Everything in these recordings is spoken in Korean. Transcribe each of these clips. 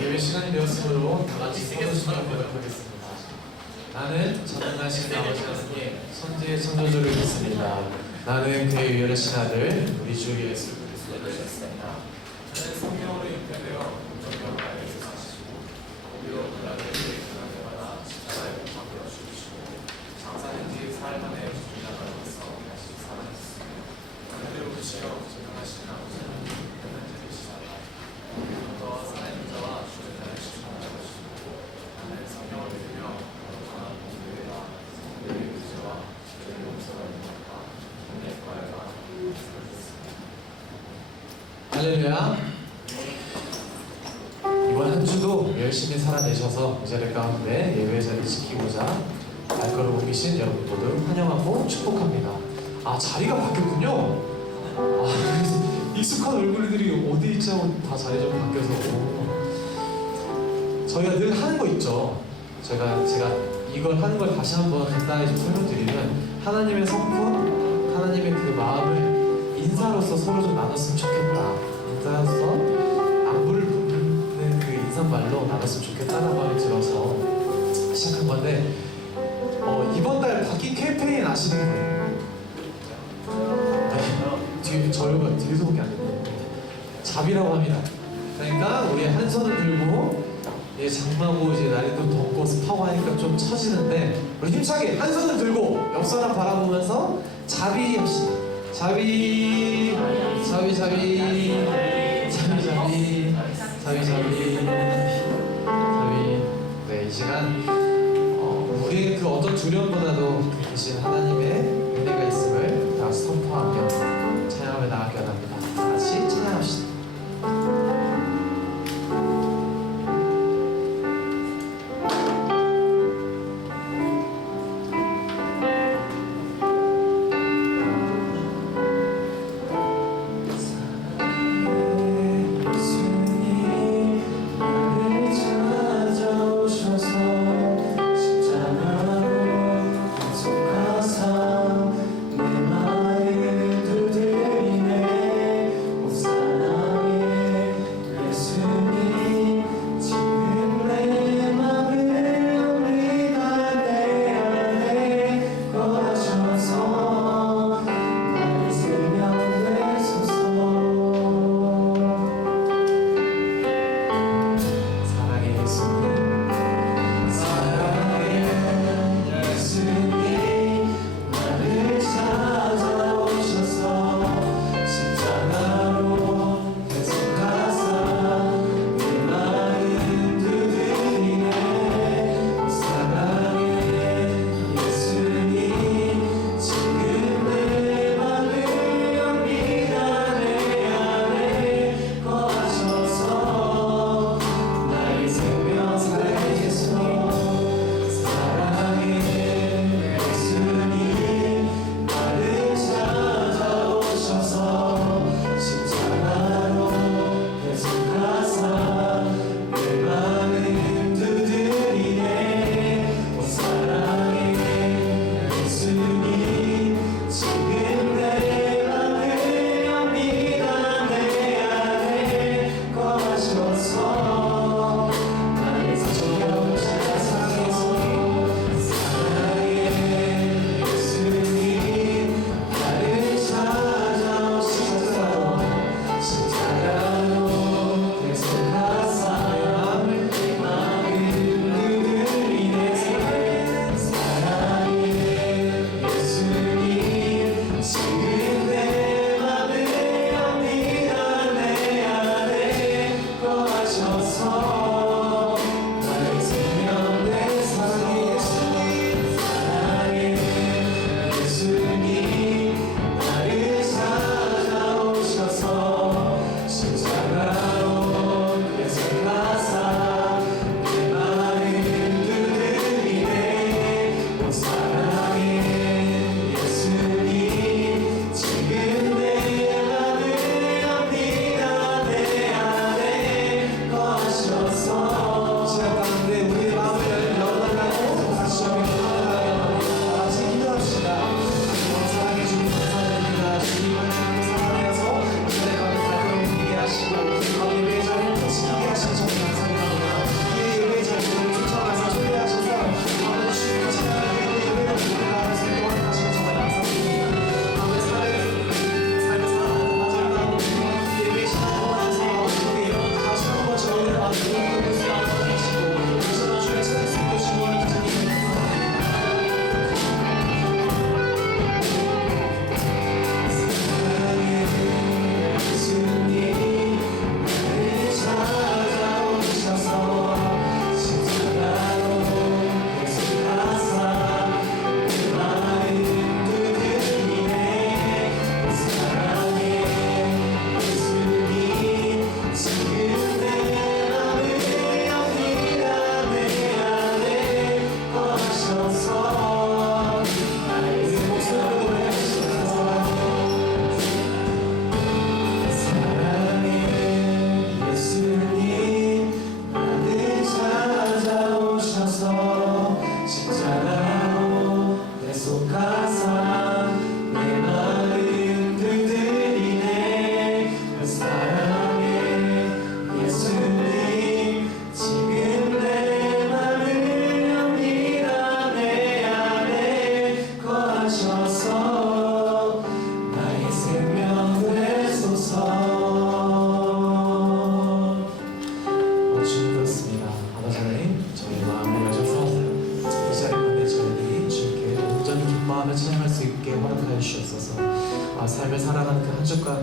예배 시간이 되었으므로 다 같이 서로 신앙하도록 하겠습니다. 나는 전능하신 아버지 하나님 선지의 창조주를 믿습니다. 나는 그의 유일하신 아들 우리 주 예수 그리스도를 믿습니다. 나는 성령으로 인도되어 정령 나에게 사시고 우리로 나를 가난 때마다 십자가에 못 박혀 죽으시고 장사된 뒤 사흘 만에 죽으시다가서 다시 살아났습니다. 하늘을 붙이어 전능하신 아버지 하나님 하나님을 시사하라. 너와 살아있는 자와 죽은 자를 시사하시고 나는 성령을 믿으며 거룩한 공교회와 성도의 의지와 죄의 용서가 있는 할렐루야. 이번 한 주도 열심히 살아내셔서 이 자리 가운데 예배 자리 지키고자 발걸음 옮기신 여러분 모두 환영하고 축복합니다. 아, 자리가 바뀌었군요. 아, 익숙한 얼굴들이 어디 있지 하고 다 자리 좀 바뀌어서 저희가 늘 하는 거 있죠. 제가 이걸 하는 걸 다시 한번 간단히 좀 설명드리면 하나님의 성품, 하나님의 그 마음을 인사로서 서로 좀 나눴으면 좋겠다. 인사로서 안부를 묻는 그 인사말로 나눴으면 좋겠다는 마음이 들어서 시작한 건데 이번 달 바뀐 캠페인 아시는 분? 저희가 뒤에서 보기 아니고 잡이라고 합니다. 그러니까 우리 한 손을 들고 장마고 이제 날이 또 덥고 습하고 하니까 좀 처지는데 우리 힘차게 한 손을 들고 옆 사람 바라보면서 자비 합시다. 자비 자비 자비 자비 자비 자비 자비 자비. 네, 이 시간 우리의 그 어떤 두려움보다도 대신 하나님의 은혜가 있음을 다 선포하며 찬양하며 나가기 원합니다. 다 같이 찬양합시다.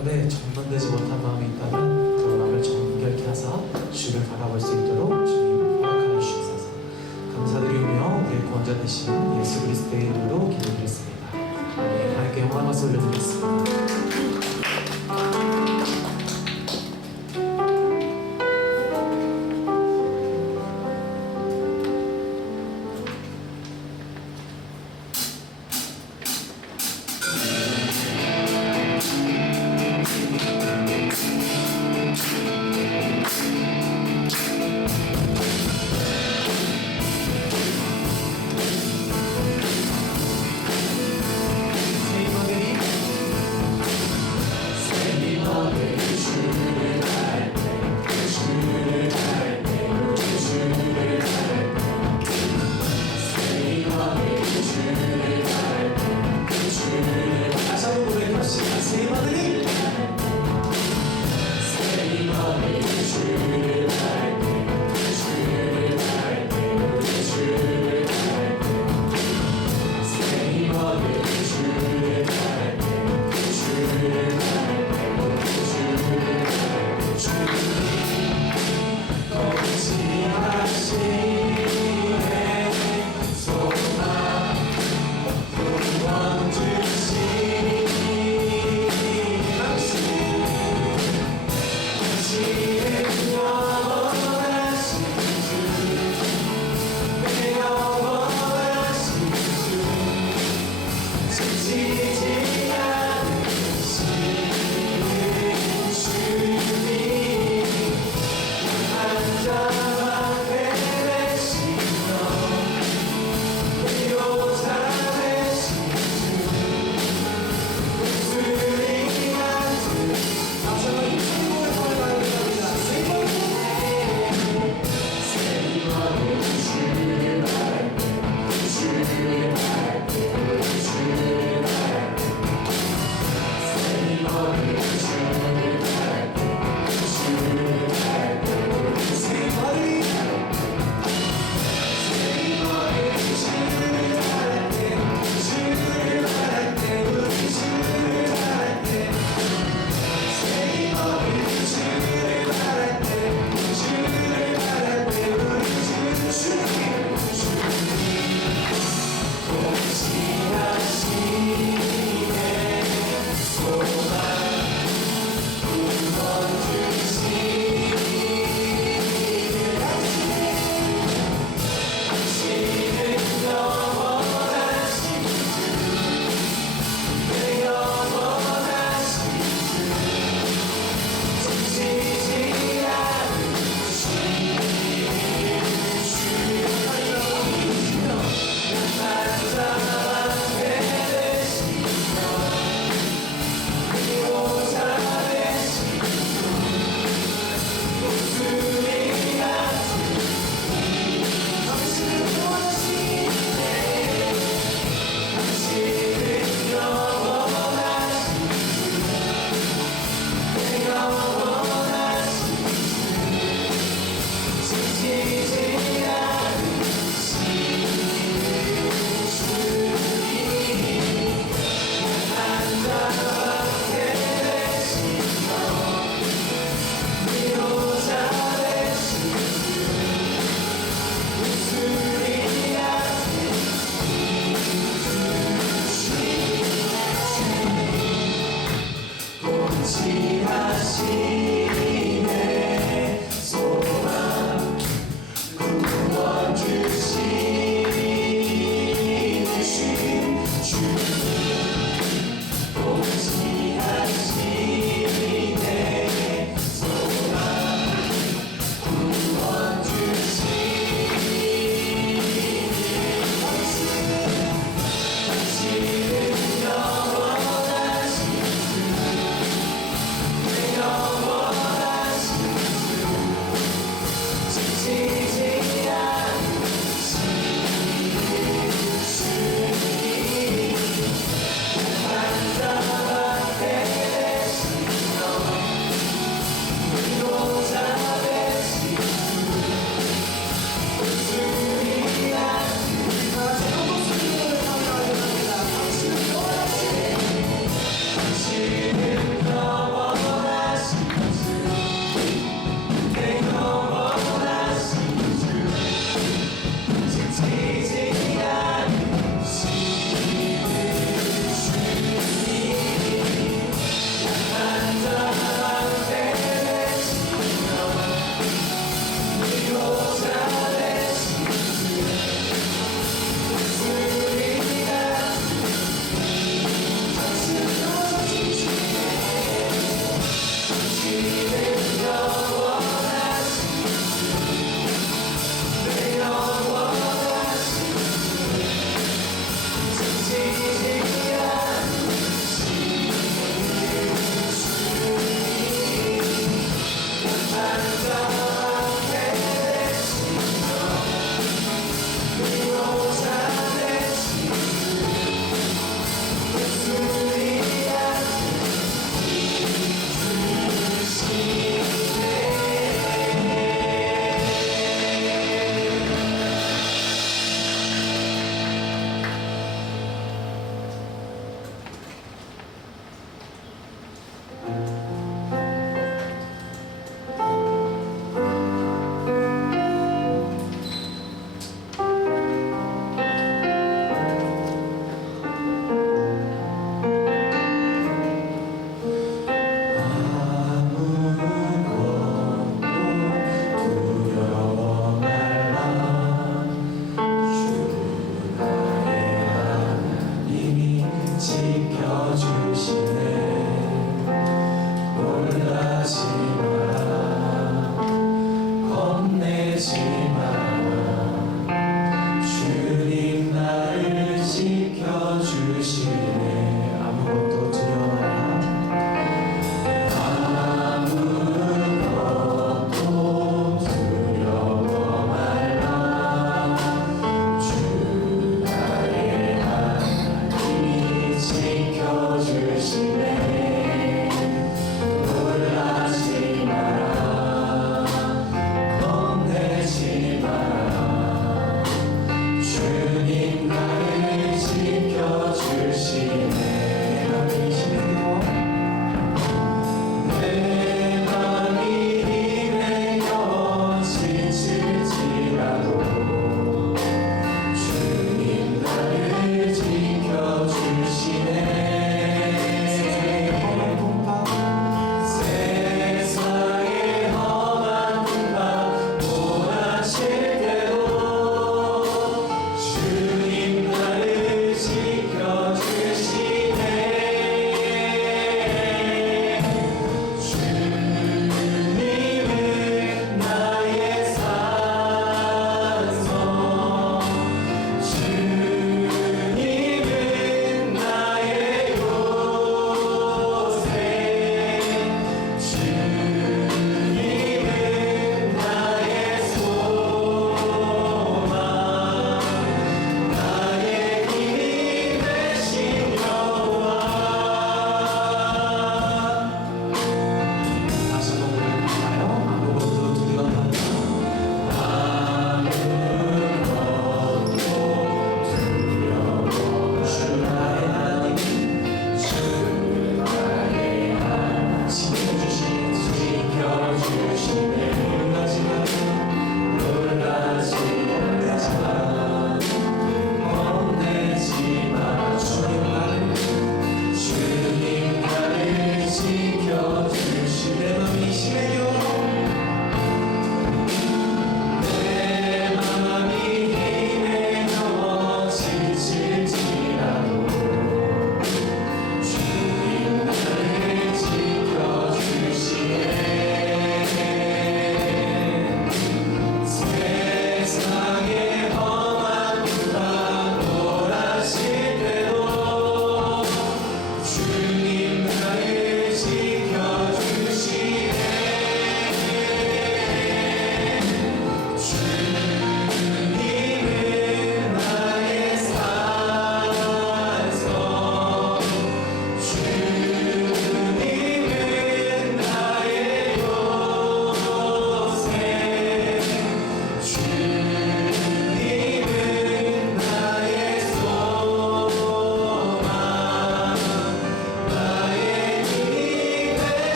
가운데 전만되지 못한 마음이 있다면 그 마음을 정결케 하사 주를 바라볼 수 있도록 주님 허락하여 주옵소서. 감사드리며 우리의 구원자 되신 예수 그리스도의 이름으로 기도드렸습니다. 아멘. 하나님께 영광 박수 올려드리겠습니다.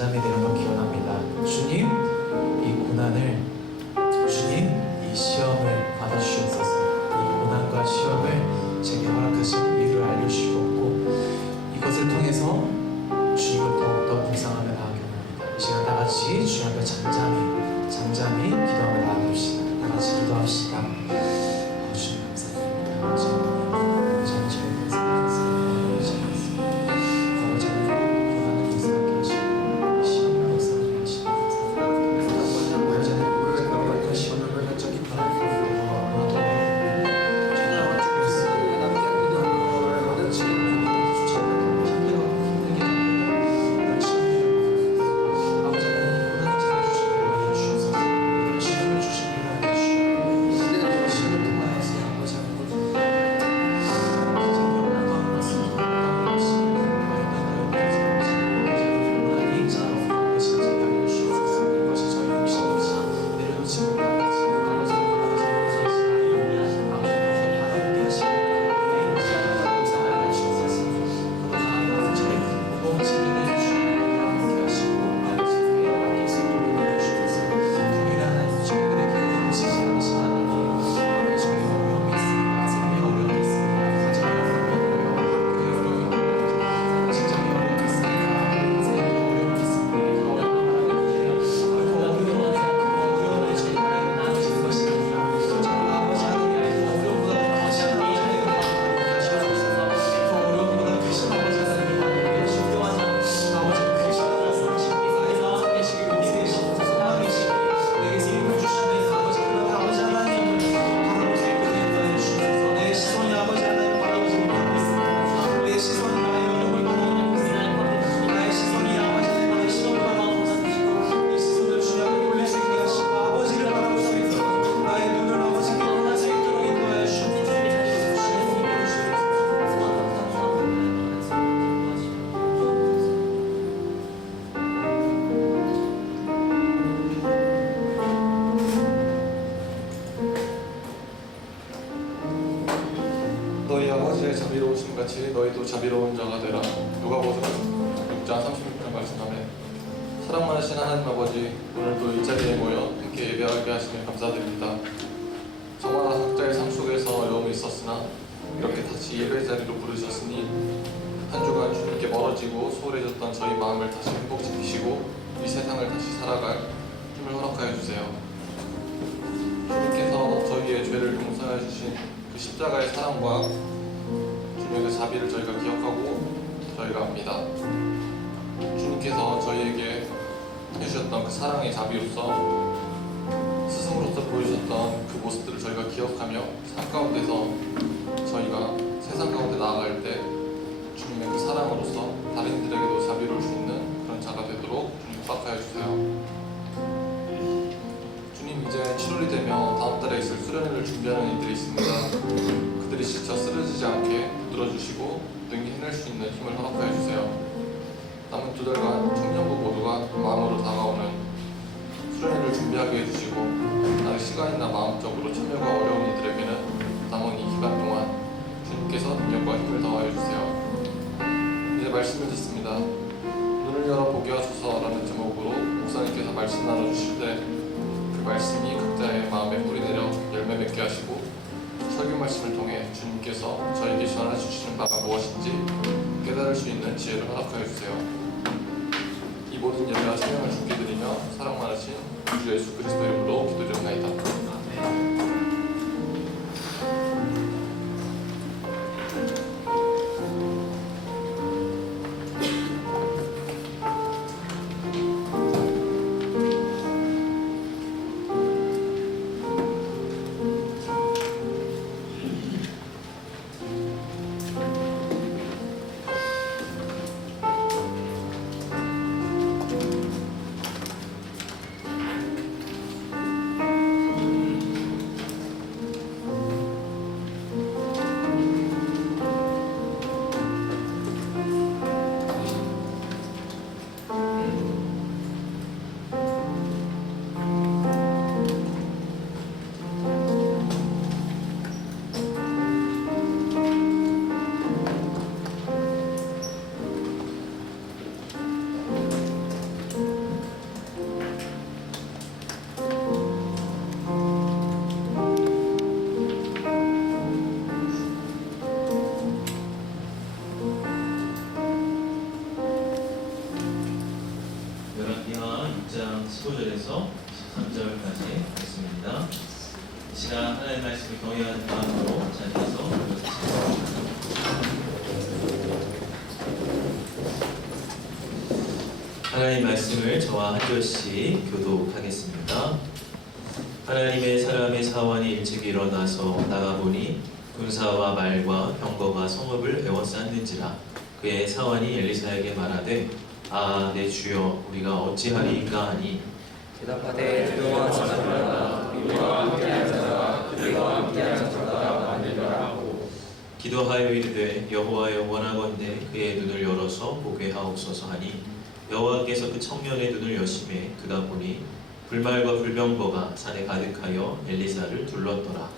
잠잠히 되는 걸 기원합니다. 주님, 이 고난을, 주님, 이 시험을 받아주시옵소서. 이 고난과 시험을 제게 허락하신 이유를 알려주시고 이것을 통해서 주님을 더욱더 묵상하며 나아가게 합니다. 이 시간 다 같이 주님 앞에 잠잠히 기도하며 나아갑시다. 다 같이 기도합시다. 주님 감사드립니다. 저는 저희 감사드립니다. 아버지는 고난을 묵상하게 하시고 시험을 묵상하게 하시고 아버지는 그걸 시험을 가져기 바랍니다. 너희 아버지의 자비로우심 같이 너희도 자비로운 자가 되라. 누가복음 6장 36절 말씀하네. 사랑 많으신 하나님 아버지, 오늘도 이 자리에 모여 함께 예배하게 하시며 감사드립니다. 정말 각자의 삶 속에서 어려움이 있었으나 이렇게 다시 예배 자리로 부르셨으니 한 주간 주님께 멀어지고 소홀해졌던 저희 마음을 다시 회복시키시고 이 세상을 다시 살아갈 힘을 허락하여 주세요. 주님께서 저희의 죄를 용서해 주신 그 십자가의 사랑과 주님의 그 자비를 저희가 기억하고 저희가 압니다. 주님께서 저희에게 해주셨던 그 사랑의 자비로서 스승으로서 보여주셨던 그 모습들을 저희가 기억하며 삶 가운데서 저희가 세상 가운데 나아갈 때 주님의 그 사랑으로서 다른 이들에게도 자비로울 수 있는 그런 자가 되도록 주님 허락하여 주세요. 주님, 이제 7월이 되며 다음 달에 있을 수련회를 준비하는 이들이 있습니다. 그들이 지쳐 쓰러지지 않게 붙들어주시고 능히 해낼 수 있는 힘을 허락하여 주세요. 남은 2달간 청년부 모두가 마음으로 다가오는 수련회를 준비하게 해주시고 나의 시간이나 마음적으로 참여가 어려운 이들에게는 남은 이 기간 동안 주님께서 능력과 힘을 더하여 주세요. 이제 말씀을 듣습니다. 눈을 열어 보게 하소서라는 제목으로 목사님께서 말씀 나눠주실 때 그 말씀이 각자의 마음에 뿌리내려 열매 맺게 하시고 설교 말씀을 통해 주님께서 저에게 전해주시는 바가 무엇인지 깨달을 수 있는 지혜를 허락하여 주세요. 이 모든 예배와 찬양을 주께 드리며 사랑 많으신 주 예수 그리스도 이름으로 기도드립니다. 아멘. 15절에서 23절까지 있습니다. 이 시간 하나님의 말씀을 경외하는 마음으로 자리에서 읽어주시겠습니다. 하나님 말씀을 저와 한 절씩 교독하겠습니다. 하나님의 사람의 사환이 일찍 일어나서 나가보니 군사와 말과 병거가 성읍을 에워쌌는지라. 그의 사환이 엘리사에게 말하되 아 내 주여 우리가 어찌하리이까 하니 대답하되 여호와 찾아보라 우리와 함께한 자가 그들과 함께한 자보다 많으리라 하고 기도하여 이르되 여호와여 원하건대 그의 눈을 열어서 보게 하옵소서 하니 여호와께서 그 청년의 눈을 여심해 그가 보니 불말과 불병거가 산에 가득하여 엘리사를 둘렀더라.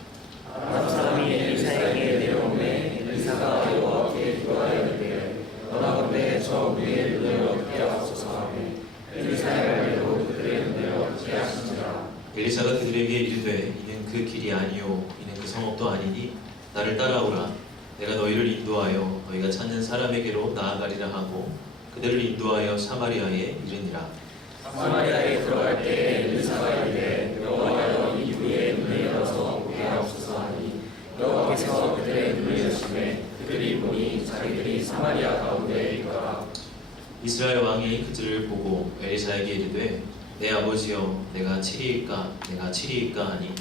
아람 사람이 엘리사에게 내려오매 엘리사가 여호와께 기도하여 이르되 원하건대 저 우리의 눈을 어둡게 하옵소서 하매 엘리사의 말대로 그들의 눈을 어둡게 하시니라. 엘리사가 그들에게 이르되 이는 그 길이 아니요 이는 그 성읍도 아니니 나를 따라오라. 내가 너희를 인도하여 너희가 찾는 사람에게로 나아가리라 하고 그들을 인도하여 사마리아에 이르니라. 사마리아에 들어갈 때 엘리사가 이르되 여호와여 이 우리의 눈을 열어서 보게 하옵소서 하니 여호와께서 그들의 눈을 여심해 그들이 보니 자기들이 사마리아 가운데에 있더라. 이스라엘 왕이 그들을 보고 엘리사에게 이르되 내 아버지여 내가 치리이까 하니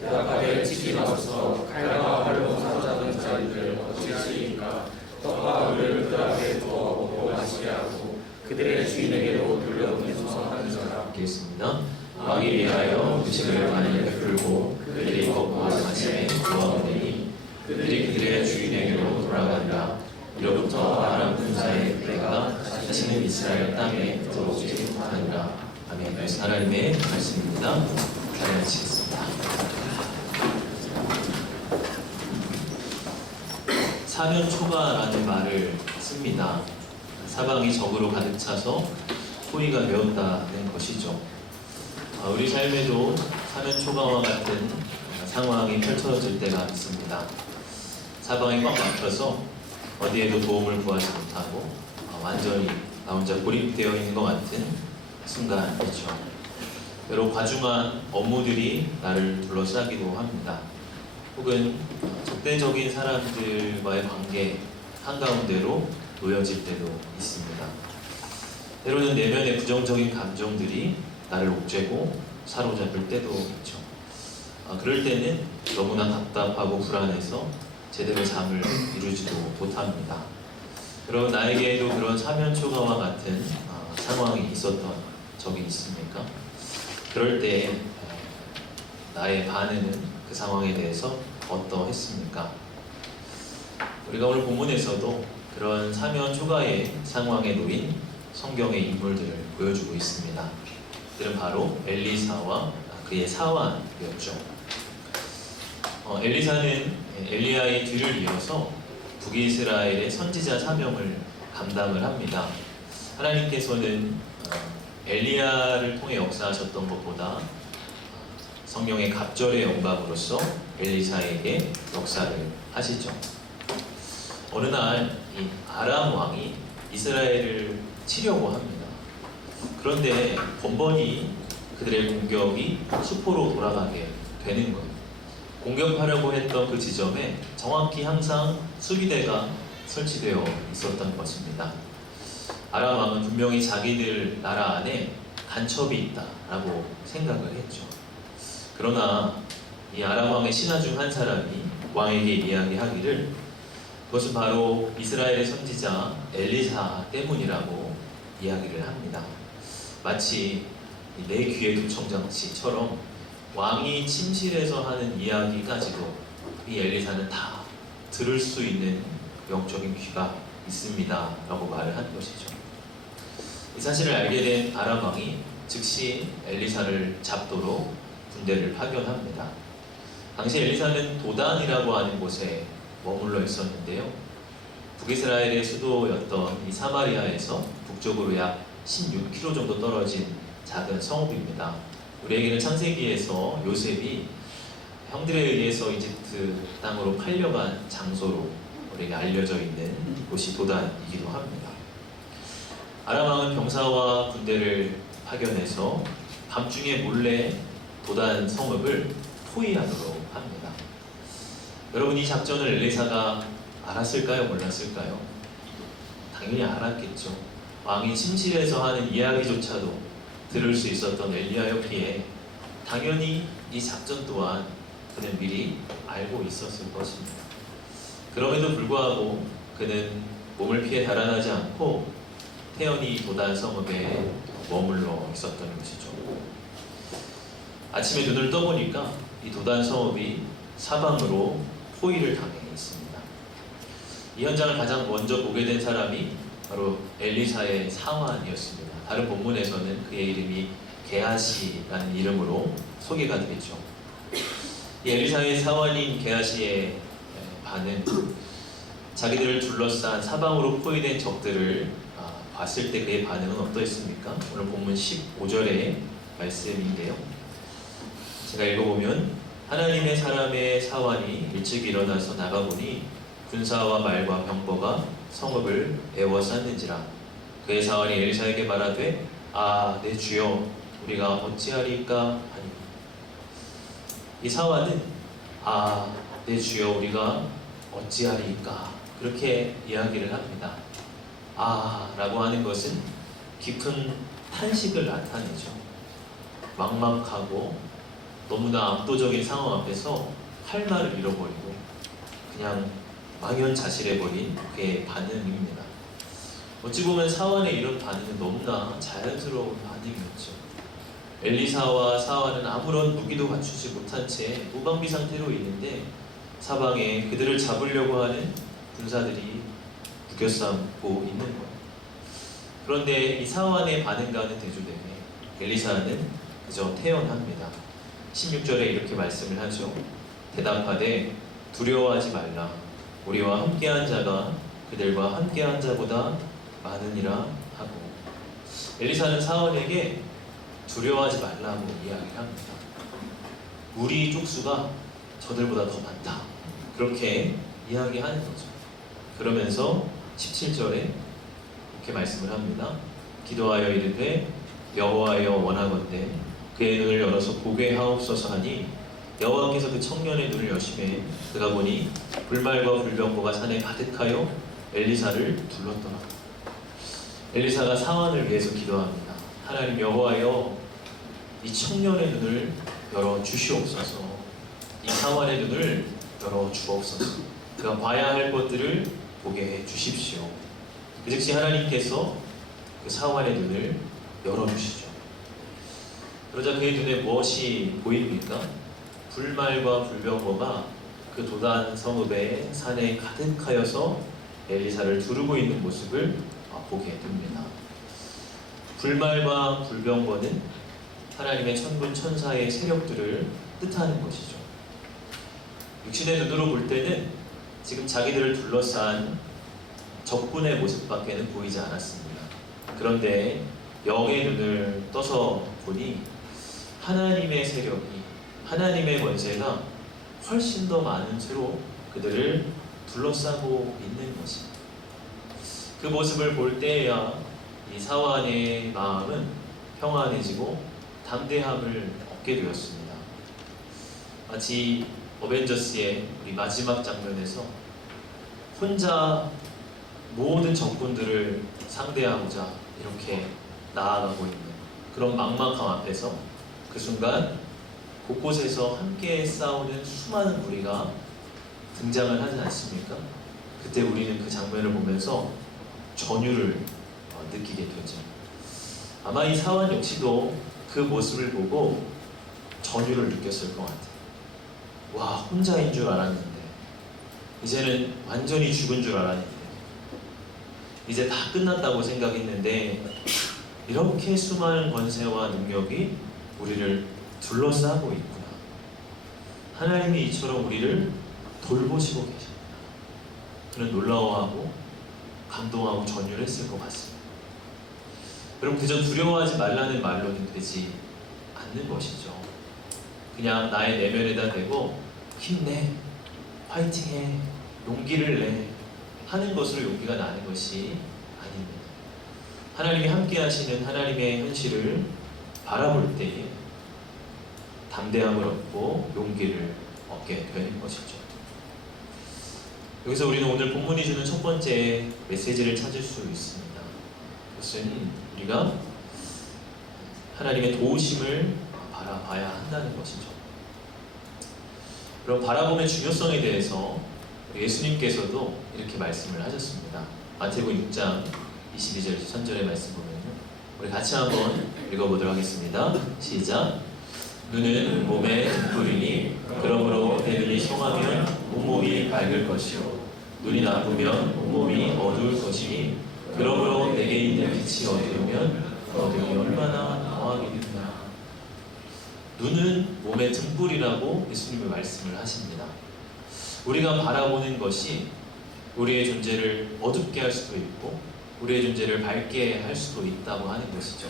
대답하되 치지 마소서. 칼과 활로 사로잡은 자들을 어찌하시리까. 떡과 물을 그 앞에 두어 먹고 마시게 하고 그들의 주인에게로 돌려보내소서 하는지라. 읽겠습니다. 왕이 위하여 음식을 많이 베풀고 그들이 먹고 마시에 구하오니 그들이 그들의 주인에게로 돌아간다. 이로부터 아람 군사의 때가 다시는 이스라엘 땅에 들어오지 못하니라. 아멘. 하나님의 말씀입니다. 잘 마치겠습니다. 사면초가라는 말을 씁니다. 사방이 적으로 가득 차서 포위가 되었다는 것이죠. 우리 삶에도 사면초가와 같은 상황이 펼쳐질 때가 있습니다. 사방이 꽉 막혀서 어디에도 도움을 구하지 못하고 완전히 나 혼자 고립되어 있는 것 같은 순간이죠. 여러 과중한 업무들이 나를 둘러싸기도 합니다. 혹은 적대적인 사람들과의 관계 한가운데로 놓여질 때도 있습니다. 때로는 내면의 부정적인 감정들이 나를 옥죄고 사로잡을 때도 있죠. 그럴 때는 너무나 답답하고 불안해서 제대로 잠을 이루지도 못합니다. 여러분 나에게도 그런 사면초가와 같은 상황이 있었던 적이 있습니까? 그럴 때 나의 반응은 그 상황에 대해서 어떠했습니까? 우리가 오늘 본문에서도 그런 사면초가의 상황에 놓인 성경의 인물들을 보여주고 있습니다. 그들은 바로 엘리사와 그의 사환이었죠. 엘리사는 엘리야의 뒤를 이어서 북이스라엘의 선지자 사명을 감당을 합니다. 하나님께서는 엘리야를 통해 역사하셨던 것보다 성경의 갑절의 영광으로서 엘리사에게 역사를 하시죠. 어느 날 이 아람 왕이 이스라엘을 치려고 합니다. 그런데 번번이 그들의 공격이 수포로 돌아가게 되는 거예요. 공격하려고 했던 그 지점에 정확히 항상 수비대가 설치되어 있었던 것입니다. 아람 왕은 분명히 자기들 나라 안에 간첩이 있다라고 생각을 했죠. 그러나 이 아람 왕의 신하 중 한 사람이 왕에게 이야기하기를 그것은 바로 이스라엘의 선지자 엘리사 때문이라고 이야기를 합니다. 마치 내 귀의 도청장치처럼 왕이 침실에서 하는 이야기까지도 이 엘리사는 다 들을 수 있는 영적인 귀가 있습니다 라고 말을 한 것이죠. 이 사실을 알게 된 아람 왕이 즉시 엘리사를 잡도록 군대를 파견합니다. 당시 엘리사는 도단이라고 하는 곳에 머물러 있었는데요. 북이스라엘의 수도였던 이 사마리아에서 북쪽으로 약 16km 정도 떨어진 작은 성읍입니다. 우리에게는 창세기에서 요셉이 형들에 의해서 이집트 땅으로 팔려간 장소로 우리에게 알려져 있는 곳이 도단이기도 합니다. 아람 왕은 병사와 군대를 파견해서 밤중에 몰래 도단 성읍을 포위하도록 합니다. 여러분, 이 작전을 엘리사가 알았을까요? 몰랐을까요? 당연히 알았겠죠. 왕이 침실에서 하는 이야기조차도 들을 수 있었던 엘리야였기에 당연히 이 작전 또한 그는 미리 알고 있었을 것입니다. 그럼에도 불구하고 그는 몸을 피해 달아나지 않고 태연히 도단 성읍에 머물러 있었던 것이죠. 아침에 눈을 떠보니까 이 도단 성읍이 사방으로 포위를 당해 있습니다. 이 현장을 가장 먼저 보게 된 사람이 바로 엘리사의 사환이었습니다. 다른 본문에서는 그의 이름이 게하시라는 이름으로 소개가 되겠죠. 이 엘리사의 사환인 게하시의 반은 자기들을 둘러싼 사방으로 포위된 적들을 봤을 때 그의 반응은 어떠했습니까? 오늘 본문 15절의 말씀인데요. 제가 읽어보면 하나님의 사람의 사환이 일찍 일어나서 나가보니 군사와 말과 병거가 성읍을 에워쌌는지라. 그의 사환이 엘리사에게 말하되 아, 내 주여, 우리가 어찌하리까 하니. 이 사환은 아, 내 주여, 우리가 어찌하리까 그렇게 이야기를 합니다. 아 라고 하는 것은 깊은 탄식을 나타내죠. 막막하고 너무나 압도적인 상황 앞에서 할 말을 잃어버리고 그냥 망연자실해버린 그의 반응입니다. 어찌 보면 사환의 이런 반응은 너무나 자연스러운 반응이었죠. 엘리사와 사환은 아무런 무기도 갖추지 못한 채 무방비 상태로 있는데 사방에 그들을 잡으려고 하는 군사들이 무겨싸고 있는 거예요. 그런데 이 사환의 반응과는 대조되네 엘리사는 그저 태연합니다. 16절에 이렇게 말씀을 하죠. 대답하되 두려워하지 말라. 우리와 함께한 자가 그들과 함께한 자보다 많으니라 하고. 엘리사는 사환에게 두려워하지 말라고 이야기를 합니다. 우리 족수가 저들보다 더 많다. 그렇게 이야기하는 거죠. 그러면서 17절에 이렇게 말씀을 합니다. 기도하여 이르되 여호와여 원하건대 그의 눈을 열어서 보게 하옵소서 하니 여호와께서 그 청년의 눈을 여시매 그가 보니 불말과 불병거가 산에 가득하여 엘리사를 둘렀더라. 엘리사가 사환을 위해서 기도합니다. 하나님 여호와여, 이 청년의 눈을 열어 주시옵소서. 이 사환의 눈을 열어 주옵소서. 그가 봐야 할 것들을 보게 해 주십시오. 그 즉시 하나님께서 그 사환의 눈을 열어주시죠. 그러자 그의 눈에 무엇이 보입니까? 불말과 불병거가 그 도단 성읍의 산에 가득하여서 엘리사를 두르고 있는 모습을 보게 됩니다. 불말과 불병거는 하나님의 천군 천사의 세력들을 뜻하는 것이죠. 육신의 눈으로 볼 때는 지금 자기들을 둘러싼 적군의 모습밖에는 보이지 않았습니다. 그런데 영의 눈을 떠서 보니 하나님의 세력이, 하나님의 권세가 훨씬 더 많은 수로 그들을 둘러싸고 있는 것입니다. 그 모습을 볼 때에야 이 사환의 마음은 평안해지고 담대함을 얻게 되었습니다. 마치 어벤져스의 우리 마지막 장면에서 혼자 모든 적군들을 상대하고자 이렇게 나아가고 있는 그런 막막함 앞에서 그 순간 곳곳에서 함께 싸우는 수많은 무리가 등장을 하지 않습니까? 그때 우리는 그 장면을 보면서 전율을 느끼게 되죠. 아마 이 사환 역시도 그 모습을 보고 전율을 느꼈을 것 같아요. 와, 혼자인 줄 알았는데 이제는 완전히 죽은 줄 알았는데 이제 다 끝났다고 생각했는데 이렇게 수많은 권세와 능력이 우리를 둘러싸고 있구나. 하나님이 이처럼 우리를 돌보시고 계십니다. 그는 놀라워하고 감동하고 전율했을 것 같습니다. 여러분, 그저 두려워하지 말라는 말로는 되지 않는 것이죠. 그냥 나의 내면에다 대고 힘내, 파이팅해, 용기를 내 하는 것으로 용기가 나는 것이 아닙니다. 하나님이 함께 하시는 하나님의 현실을 바라볼 때에 담대함을 얻고 용기를 얻게 되는 것이죠. 여기서 우리는 오늘 본문이 주는 첫 번째 메시지를 찾을 수 있습니다. 그것은 우리가 하나님의 도우심을 바라봐야 한다는 것이죠. 그럼 바라봄의 중요성에 대해서 예수님께서도 이렇게 말씀을 하셨습니다. 마태복음 6장 22절 23절의 말씀 보면요, 우리 같이 한번 읽어보도록 하겠습니다. 시작. 눈은 몸의 등불이니 그러므로 내 눈이 성하면 온몸이 밝을 것이요 눈이 나쁘면 온몸이 어두울 것이니 그러므로 내게 있는 빛이 어두우면 그 어둠이 얼마나 더하겠느냐. 눈은 몸의 등불이라고 예수님이 말씀을 하십니다. 우리가 바라보는 것이 우리의 존재를 어둡게 할 수도 있고 우리의 존재를 밝게 할 수도 있다고 하는 것이죠.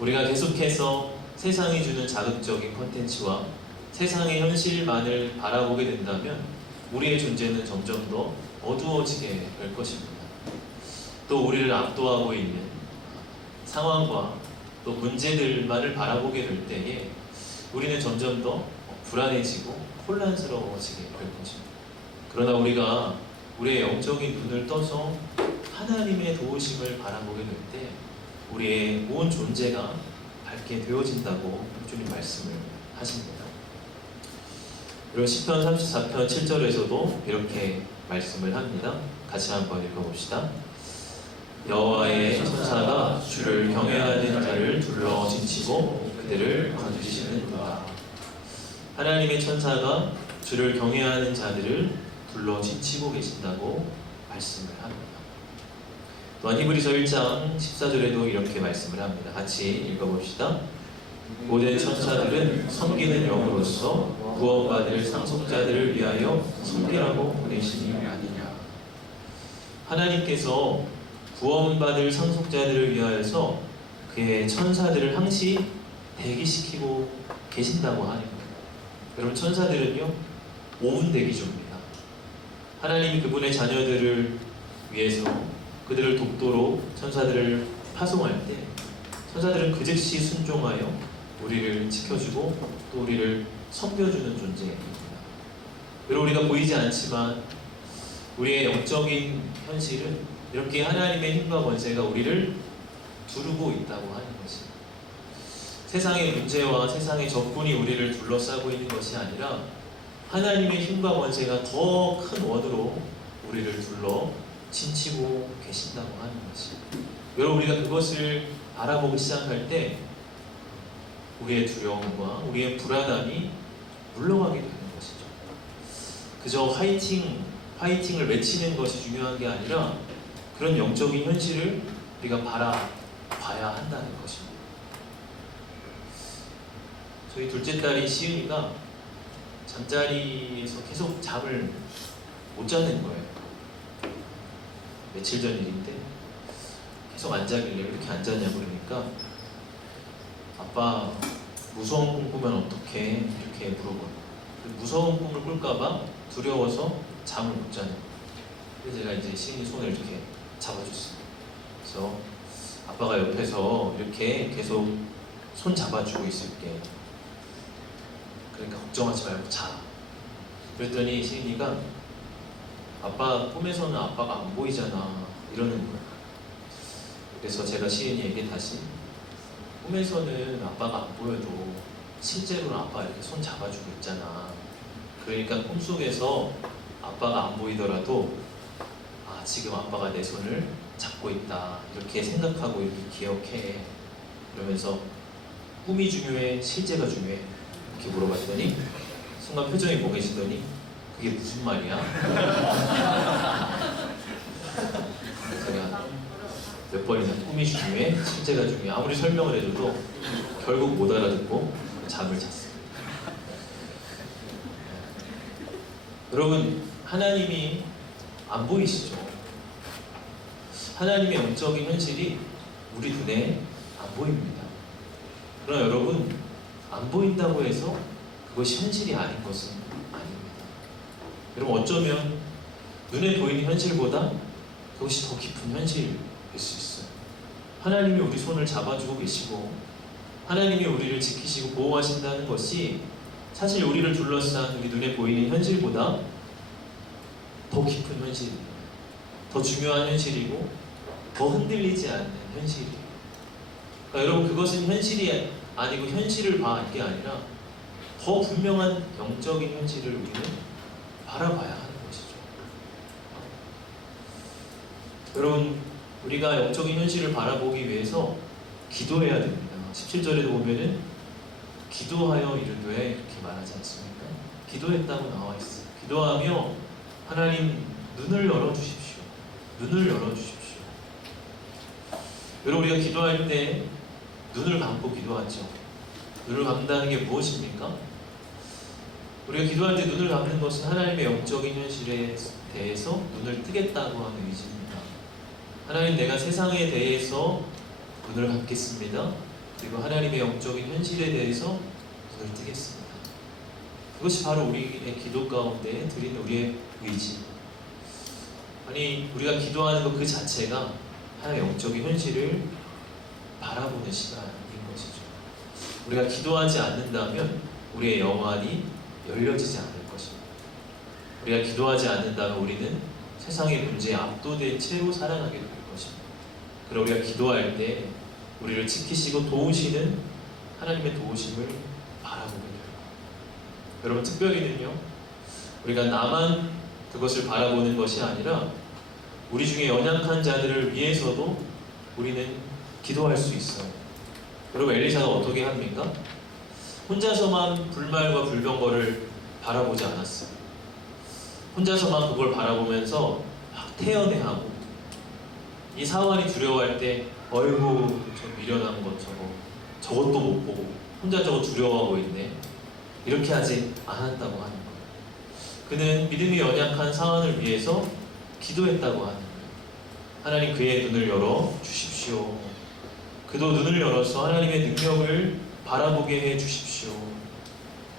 우리가 계속해서 세상이 주는 자극적인 콘텐츠와 세상의 현실만을 바라보게 된다면 우리의 존재는 점점 더 어두워지게 될 것입니다. 또 우리를 압도하고 있는 상황과 또 문제들만을 바라보게 될 때에 우리는 점점 더 불안해지고 혼란스러워지게 될 것입니다. 그러나 우리가 우리의 영적인 눈을 떠서 하나님의 도우심을 바라보게 될 때 우리의 온 존재가 밝게 되어진다고 주님 말씀을 하십니다. 그리고 시편 34편 7절에서도 이렇게 말씀을 합니다. 같이 한번 읽어봅시다. 여호와의 천사가 주를 경외하는 자를 둘러 진치고 그들을 거두시는도다. 하나님의 천사가 주를 경외하는 자들을 둘러 진치고 계신다고 말씀을 합니다. 또한 히브리서 1장 14절에도 이렇게 말씀을 합니다. 같이 읽어봅시다. 모든 천사들은 섬기는 영으로서 구원받을 상속자들을 위하여 섬기라고 보내시니 아니냐. 하나님께서 구원받을 상속자들을 위하여서 그의 천사들을 항시 대기시키고 계신다고 하는 거예요. 여러분, 천사들은요 5분 대기조입니다. 하나님이 그분의 자녀들을 위해서 그들을 돕도록 천사들을 파송할 때 천사들은 그 즉시 순종하여 우리를 지켜주고 또 우리를 섬겨주는 존재입니다. 여러분, 우리가 보이지 않지만 우리의 영적인 현실은 이렇게 하나님의 힘과 권세가 우리를 두르고 있다고 하는 것입니다. 세상의 문제와 세상의 적군이 우리를 둘러싸고 있는 것이 아니라 하나님의 힘과 권세가 더 큰 원으로 우리를 둘러 진치고 계신다고 하는 것입니다. 여러분, 우리가 그것을 알아보기 시작할 때 우리의 두려움과 우리의 불안함이 물러가게 되는 것이죠. 그저 화이팅을 외치는 것이 중요한 게 아니라 그런 영적인 현실을 우리가 바라봐야 한다는 것입니다. 저희 둘째 딸이 시은이가 잠자리에서 계속 잠을 못 자는 거예요. 며칠 전 일인데 계속 안 자길래 왜 이렇게 안 자냐고 그러니까 아빠 무서운 꿈 꾸면 어떡해? 이렇게 물어봐요. 무서운 꿈을 꿀까봐 두려워서 잠을 못 자는 거예요. 그래서 제가 이제 시은이 손을 이렇게 잡아줬습니다. 그래서 아빠가 옆에서 이렇게 계속 손 잡아주고 있을게. 그러니까 걱정하지 말고 자. 그랬더니 시은이가 아빠 꿈에서는 아빠가 안 보이잖아 이러는 거예요. 그래서 제가 시은이에게 다시 꿈에서는 아빠가 안 보여도 실제로는 아빠 이렇게 손 잡아주고 있잖아. 그러니까 꿈속에서 아빠가 안 보이더라도 아, 지금 아빠가 내 손을 잡고 있다 이렇게 생각하고 이렇게 기억해. 이러면서 꿈이 중요해? 실제가 중요해? 이렇게 물어봤더니 순간 표정이 멍해지더니 그게 무슨 말이야? 제가 몇 번이나 꿈이 중요해? 실제가 중요해? 아무리 설명을 해줘도 결국 못 알아듣고 잠을 잤습니다. 여러분, 하나님이 안 보이시죠? 하나님의 영적인 현실이 우리 눈에 안 보입니다. 그러나 여러분, 안 보인다고 해서 그것이 현실이 아닌 것은 아닙니다. 여러분, 어쩌면 눈에 보이는 현실보다 그것이 더 깊은 현실일 수 있어요. 하나님이 우리 손을 잡아주고 계시고 하나님이 우리를 지키시고 보호하신다는 것이 사실 우리를 둘러싼 우리 눈에 보이는 현실보다 더 깊은 현실입니다. 더 중요한 현실이고 더 흔들리지 않는 현실이에요. 그러니까 여러분, 그것은 현실이 아니고 현실을 봐할 게 아니라 더 분명한 영적인 현실을 우리는 바라봐야 하는 것이죠. 여러분, 우리가 영적인 현실을 바라보기 위해서 기도해야 됩니다. 17절에도 보면은 기도하여 이르되 이렇게 말하지 않습니까? 기도했다고 나와 있어요. 기도하며 하나님 눈을 열어주십시오. 눈을 열어주십시오. 여러분, 우리가 기도할 때 눈을 감고 기도하죠. 눈을 감다는 게 무엇입니까? 우리가 기도할 때 눈을 감는 것은 하나님의 영적인 현실에 대해서 눈을 뜨겠다고 하는 의지입니다. 하나님, 내가 세상에 대해서 눈을 감겠습니다. 그리고 하나님의 영적인 현실에 대해서 눈을 뜨겠습니다. 그것이 바로 우리의 기도 가운데 드리는 우리의 의지. 아니, 우리가 기도하는 것 그 자체가 하나님의 영적인 현실을 바라보는 시간인 것이죠. 우리가 기도하지 않는다면 우리의 영안이 열려지지 않을 것입니다. 우리가 기도하지 않는다면 우리는 세상의 문제에 압도된 채로 살아가게 될 것입니다. 그럼 우리가 기도할 때 우리를 지키시고 도우시는 하나님의 도우심을 바라보게 돼요. 여러분, 특별히는요, 우리가 나만 그것을 바라보는 것이 아니라 우리 중에 연약한 자들을 위해서도 우리는 기도할 수 있어요. 여러분, 엘리사가 어떻게 합니까? 혼자서만 불말과 불병거를 바라보지 않았어요. 혼자서만 그걸 바라보면서 막 태연해하고, 이 사환이 두려워할 때 어이구 저 미련한 것 저것도 못 보고 혼자 저거 두려워하고 있네, 이렇게 하지 않았다고 하는 거예요. 그는 믿음이 연약한 사환을 위해서 기도했다고 하는 거예요. 하나님, 그의 눈을 열어 주십시오. 그도 눈을 열어서 하나님의 능력을 바라보게 해 주십시오.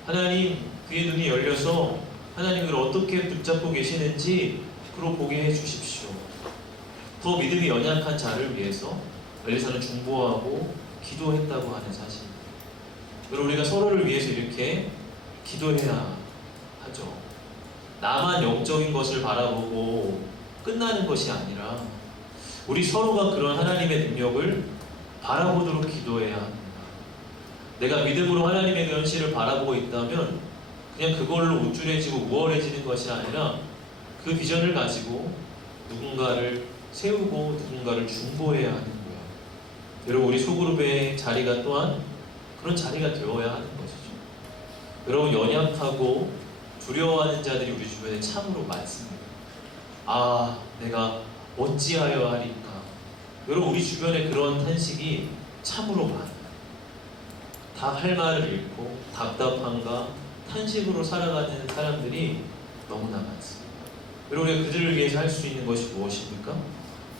하나님, 그의 눈이 열려서 하나님을 어떻게 붙잡고 계시는지 그로 보게 해 주십시오. 더 믿음이 연약한 자를 위해서 엘리사는 중보하고 기도했다고 하는 사실입니다. 여러분, 우리가 서로를 위해서 이렇게 기도해야 하죠. 나만 영적인 것을 바라보고 끝나는 것이 아니라 우리 서로가 그런 하나님의 능력을 바라보도록 기도해야 합니다. 내가 믿음으로 하나님의 그 현실을 바라보고 있다면 그냥 그걸로 우쭐해지고 우월해지는 것이 아니라 그 비전을 가지고 누군가를 세우고 누군가를 중보해야 하는 거예요. 여러분, 우리 소그룹의 자리가 또한 그런 자리가 되어야 하는 것이죠. 여러분, 연약하고 두려워하는 자들이 우리 주변에 참으로 많습니다. 아, 내가 어찌하여 하리까. 여러분, 우리 주변에 그런 탄식이 참으로 많아요. 다 할 말을 잃고 답답함과 탄식으로 살아가는 사람들이 너무나 많습니다. 여러분, 우리가 그들을 위해서 할 수 있는 것이 무엇입니까?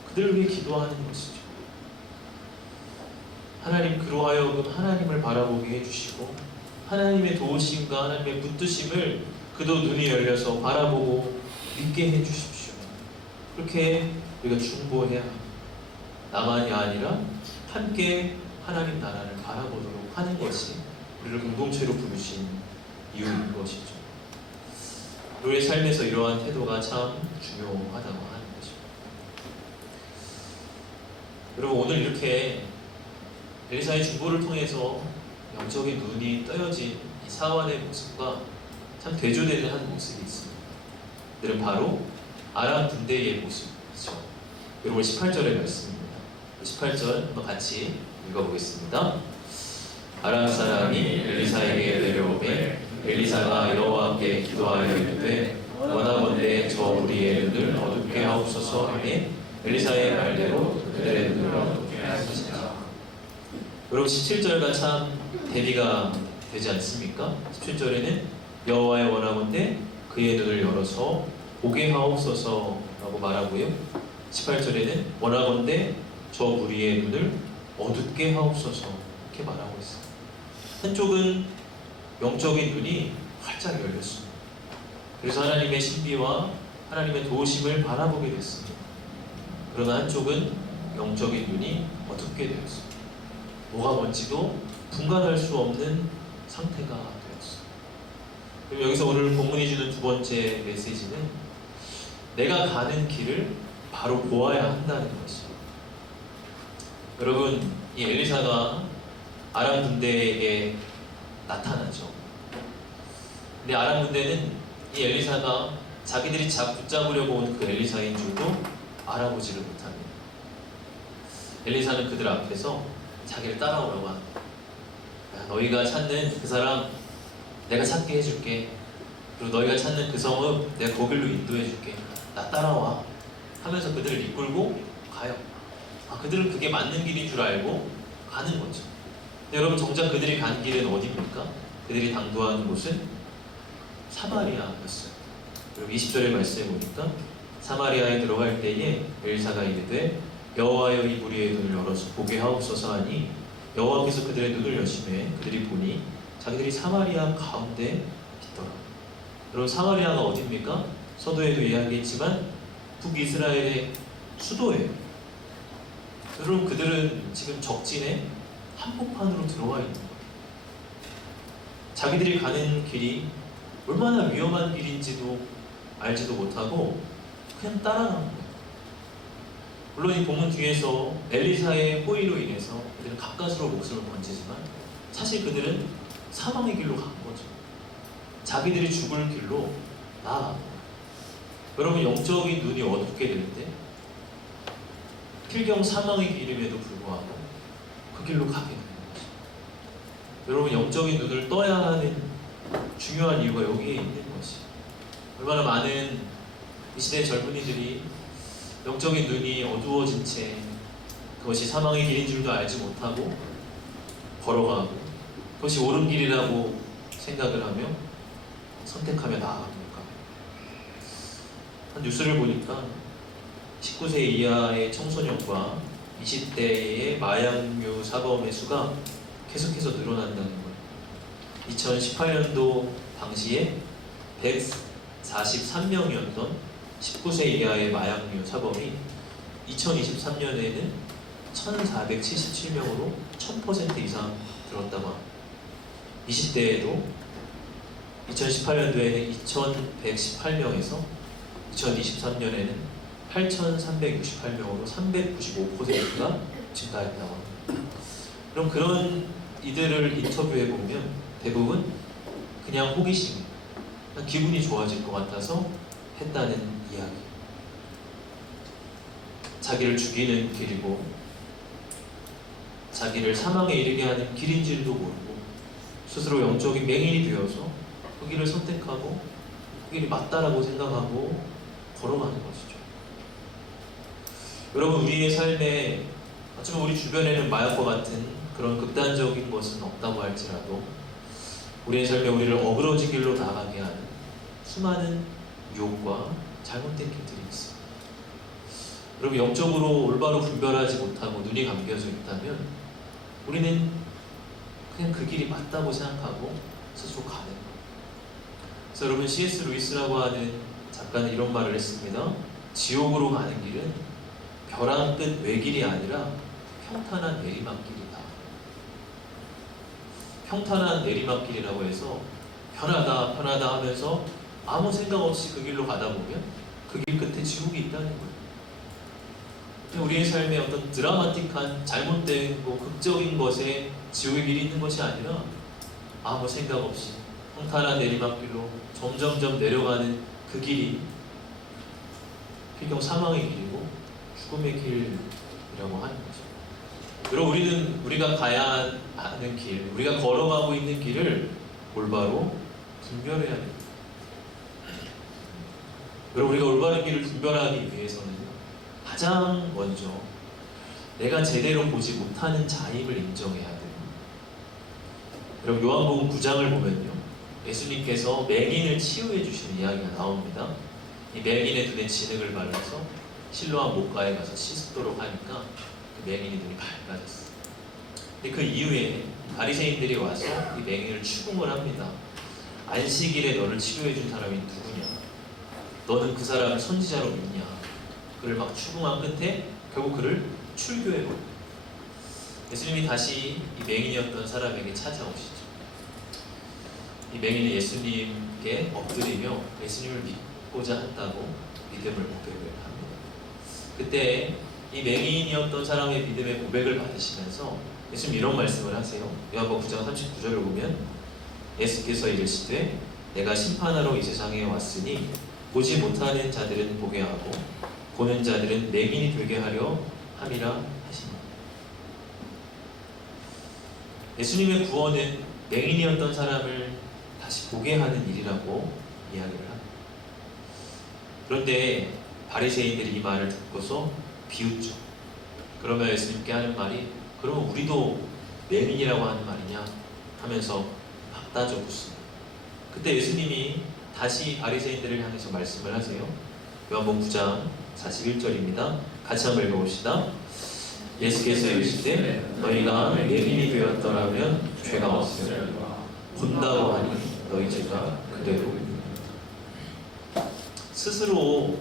그들을 위해 기도하는 것이죠. 하나님, 그로 하여금 하나님을 바라보게 해주시고 하나님의 도우심과 하나님의 붙드심을 그도 눈이 열려서 바라보고 믿게 해주십시오. 그렇게 우리가 중보해야 합니다. 나만이 아니라 함께 하나님 나라를 바라보도록 하는 것이 우리를 공동체로 부르신 이유인 것이죠. 우리의 삶에서 이러한 태도가 참 중요하다고 하는 것입니다. 여러분, 오늘 이렇게 엘리사의 중보를 통해서 영적인 눈이 떠여진 이 사환의 모습과 참 대조되는 한 모습이 있습니다. 그들은 바로 아람 군대의 모습이죠. 여러분, 18절의 말씀입니다. 18절 한번 같이 읽어보겠습니다. 아람 사람이 엘리사에게 내려오매 엘리사가 여호와께 기도하여 이르되 원하건대 저 우리의 눈을 어둡게 하옵소서 하매 엘리사의 말대로 그들의 눈을 어둡게 하시니라. 여러분, 17절과 참 대비가 되지 않습니까? 17절에는 여호와의 원하건대 그의 눈을 열어서 보게 하옵소서라고 말하고요, 18절에는 원하건대 저 우리의 눈을 어둡게 하옵소서 이렇게 말하고 있습니다. 한쪽은 영적인 눈이 활짝 열렸습니다. 그래서 하나님의 신비와 하나님의 도우심을 바라보게 됐습니다. 그러나 한쪽은 영적인 눈이 어둡게 되었습니다. 뭐가 뭔지도 분간할 수 없는 상태가 되었어. 그럼 여기서 오늘 본문이 주는 두 번째 메시지는 내가 가는 길을 바로 보아야 한다는 것이죠. 여러분, 이 엘리사가 아람 군대에게 나타나죠. 근데 아람 군대는 이 엘리사가 자기들이 붙잡으려고 온 그 엘리사인 줄도 알아보지를 못합니다. 엘리사는 그들 앞에서 자기를 따라오라고 합니다. 야, 너희가 찾는 그 사람 내가 찾게 해줄게. 그리고 너희가 찾는 그 성읍 내가 거길로 인도해줄게. 나 따라와 하면서 그들을 이끌고 가요. 그들은 그게 맞는 길인 줄 알고 가는 거죠. 근데 여러분, 정작 그들이 간 길은 어디입니까? 그들이 당도하는 곳은 사마리아였어요. 그리고 20절의 말씀에 보니까 사마리아에 들어갈 때에 엘리사가 이르되 여호와여 이 무리의 눈을 열어서 보게 하옵소서 하니 여호와께서 그들의 눈을 여시매 그들이 보니 자기들이 사마리아 가운데 있더라. 여러분, 사마리아가 어디입니까? 서두에도 이야기했지만 북이스라엘의 수도예요. 여러분, 그들은 지금 적진의 한복판으로 들어와 있는 거예요. 자기들이 가는 길이 얼마나 위험한 길인지도 알지도 못하고 그냥 따라가는 거예요. 물론 이 본문 뒤에서 엘리사의 호의로 인해서 그들은 가까스로 목숨을 건지지만 사실 그들은 사망의 길로 간 거죠. 자기들이 죽을 길로 나아간 거예요. 여러분, 영적인 눈이 어둡게 될 때 필경 사망의 길임에도 불구하고 그 길로 가게 되는 거죠. 여러분, 영적인 눈을 떠야 하는 중요한 이유가 여기에 있는 것이, 얼마나 많은 이 시대의 젊은이들이 영적인 눈이 어두워진 채 그것이 사망의 길인 줄도 알지 못하고 걸어가고 그것이 옳은 길이라고 생각을 하며 선택하며 나아갑니까? 한 뉴스를 보니까 19세 이하의 청소년과 20대의 마약류 사범의 수가 계속해서 늘어난다는 거예요. 2018년도 당시에 143명이었던 19세 이하의 마약류 사범이 2023년에는 1477명으로 1000% 이상 늘었다고 합니다. 20대에도 2018년도에는 2118명에서 2023년에는 8368명으로 395%가 증가했다고 합니다. 그럼 그런 이들을 인터뷰해보면 대부분 그냥 호기심, 그냥 기분이 좋아질 것 같아서 했다는 이야기. 자기를 죽이는 길이고 자기를 사망에 이르게 하는 길인 줄도 모르고 스스로 영적인 맹인이 되어서 그 길을 선택하고 그 길이 맞다라고 생각하고 걸어가는 것이죠. 여러분, 우리의 삶에 어쩌면 우리 주변에는 마약과 같은 그런 극단적인 것은 없다고 할지라도 우리의 삶에 우리를 어그러진 길로 나가게 하는 수많은 유혹과 잘못된 길들이 있습니다. 여러분, 영적으로 올바로 분별하지 못하고 눈이 감겨져 있다면 우리는 그냥 그 길이 맞다고 생각하고 스스로 가는 거예요. 그래서 여러분, C.S. 루이스라고 하는 작가는 이런 말을 했습니다. 지옥으로 가는 길은 벼랑 끝 외길이 아니라 평탄한 내리막길이다. 평탄한 내리막길이라고 해서 편하다 편하다 하면서 아무 생각 없이 그 길로 가다 보면 그 길 끝에 지옥이 있다는 거예요. 우리의 삶에 어떤 드라마틱한 잘못된 극적인 것에 지옥의 길이 있는 것이 아니라 아무 생각 없이 평탄한 내리막길로 점점점 내려가는 그 길이 필경 사망의 길이고 죽음의 길이라고 하는 거죠. 여러분, 우리가 가야 하는 길, 우리가 걸어가고 있는 길을 올바로 분별해야 됩니다. 여러분, 우리가 올바른 길을 분별하기 위해서는 가장 먼저 내가 제대로 보지 못하는 자임을 인정해야 돼요. 여러분, 요한복음 9장을 보면요, 예수님께서 맹인을 치유해 주시는 이야기가 나옵니다. 이 맹인의 눈에 진흙을 발라서 실로암 목가에 가서 씻도록 하니까 그 맹인의 눈이 밝아졌어요. 근데 그 이후에 바리새인들이 와서 이 맹인을 추궁을 합니다. 안식일에 너를 치료해 준 사람이 누구냐? 너는 그 사람을 선지자로 믿냐? 그를 막 추궁한 끝에 결국 그를 출교해버려요. 예수님이 다시 이 맹인이었던 사람에게 찾아오시죠. 이 맹인은 예수님께 엎드리며 예수님을 믿고자 한다고 믿음을 고백을 합니다. 그때 이 맹인이었던 사람의 믿음의 고백을 받으시면서 예수님 이런 말씀을 하세요. 요한복음 9장 39절을 보면 예수께서 이르시되 내가 심판하러 이 세상에 왔으니 보지 못하는 자들은 보게 하고 보는 자들은 맹인이 되게 하려 함이라 하시니. 예수님의 구원은 맹인이었던 사람을 다시 보게 하는 일이라고 이야기를 합니다. 그런데 바리새인들이 이 말을 듣고서 비웃죠. 그러면 예수님께 하는 말이 그러면 우리도 맹인이라고 하는 말이냐 하면서 막 따져 묻습니다. 그때 예수님이 다시 바리새인들을 향해서 말씀을 하세요. 요한복음 9장 41절입니다. 같이 한번 읽어봅시다. 예수께서 이르시되 너희가 맹인이 되었더라면 죄가 없으리라. 본다고 하니 너희 죄가 그대로 스스로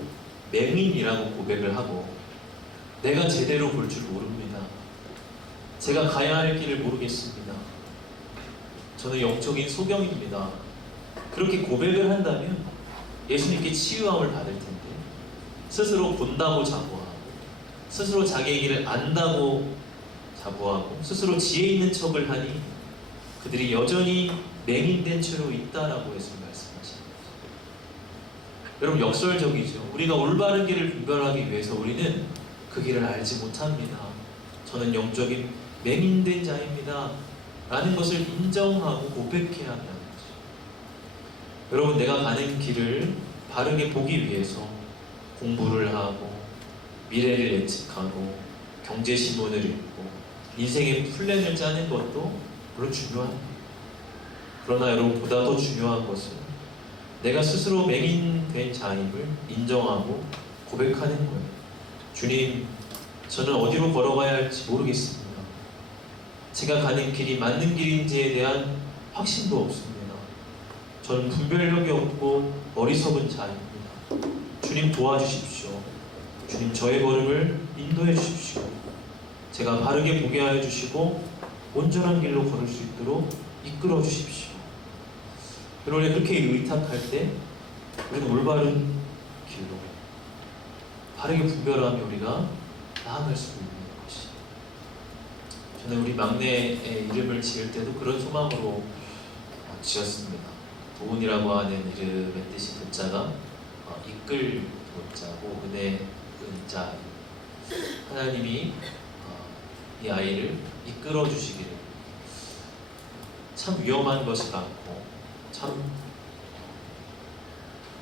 맹인이라고 고백을 하고 내가 제대로 볼 줄 모릅니다. 제가 가야 할 길을 모르겠습니다. 저는 영적인 소경입니다. 그렇게 고백을 한다면 예수님께 치유함을 받을 텐데 스스로 본다고 자부하고 스스로 자기의 길을 안다고 자부하고 스스로 지혜 있는 척을 하니 그들이 여전히 맹인된 채로 있다라고 예수님 말씀하십니다. 여러분 역설적이죠. 우리가 올바른 길을 분별하기 위해서 우리는 그 길을 알지 못합니다. 저는 영적인 맹인된 자입니다. 라는 것을 인정하고 고백해야 한다는 거죠. 여러분 내가 가는 길을 바르게 보기 위해서 공부를 하고 미래를 예측하고 경제신문을 읽고 인생의 플랜을 짜는 것도 물론 중요합니다. 그러나 여러분 보다 더 중요한 것은 내가 스스로 맹인된 자임을 인정하고 고백하는 거예요. 주님, 저는 어디로 걸어가야 할지 모르겠습니다. 제가 가는 길이 맞는 길인지에 대한 확신도 없습니다. 저는 분별력이 없고 어리석은 자입니다. 주님 도와주십시오. 주님 저의 걸음을 인도해 주십시오. 제가 바르게 보게 하여 주시고 온전한 길로 걸을 수 있도록 이끌어 주십시오. 여러분 그렇게 의탁할 때 우리는 올바른 길로 바르게 분별하며 우리가 나아갈 수 있는 것이. 저는 우리 막내의 이름을 지을 때도 그런 소망으로 지었습니다. 도훈이라고 하는 이름의 뜻이 도자가 이끌 도자고 은혜 은자. 하나님이 이 아이를 이끌어 주시기를. 참 위험한 것이 많고 참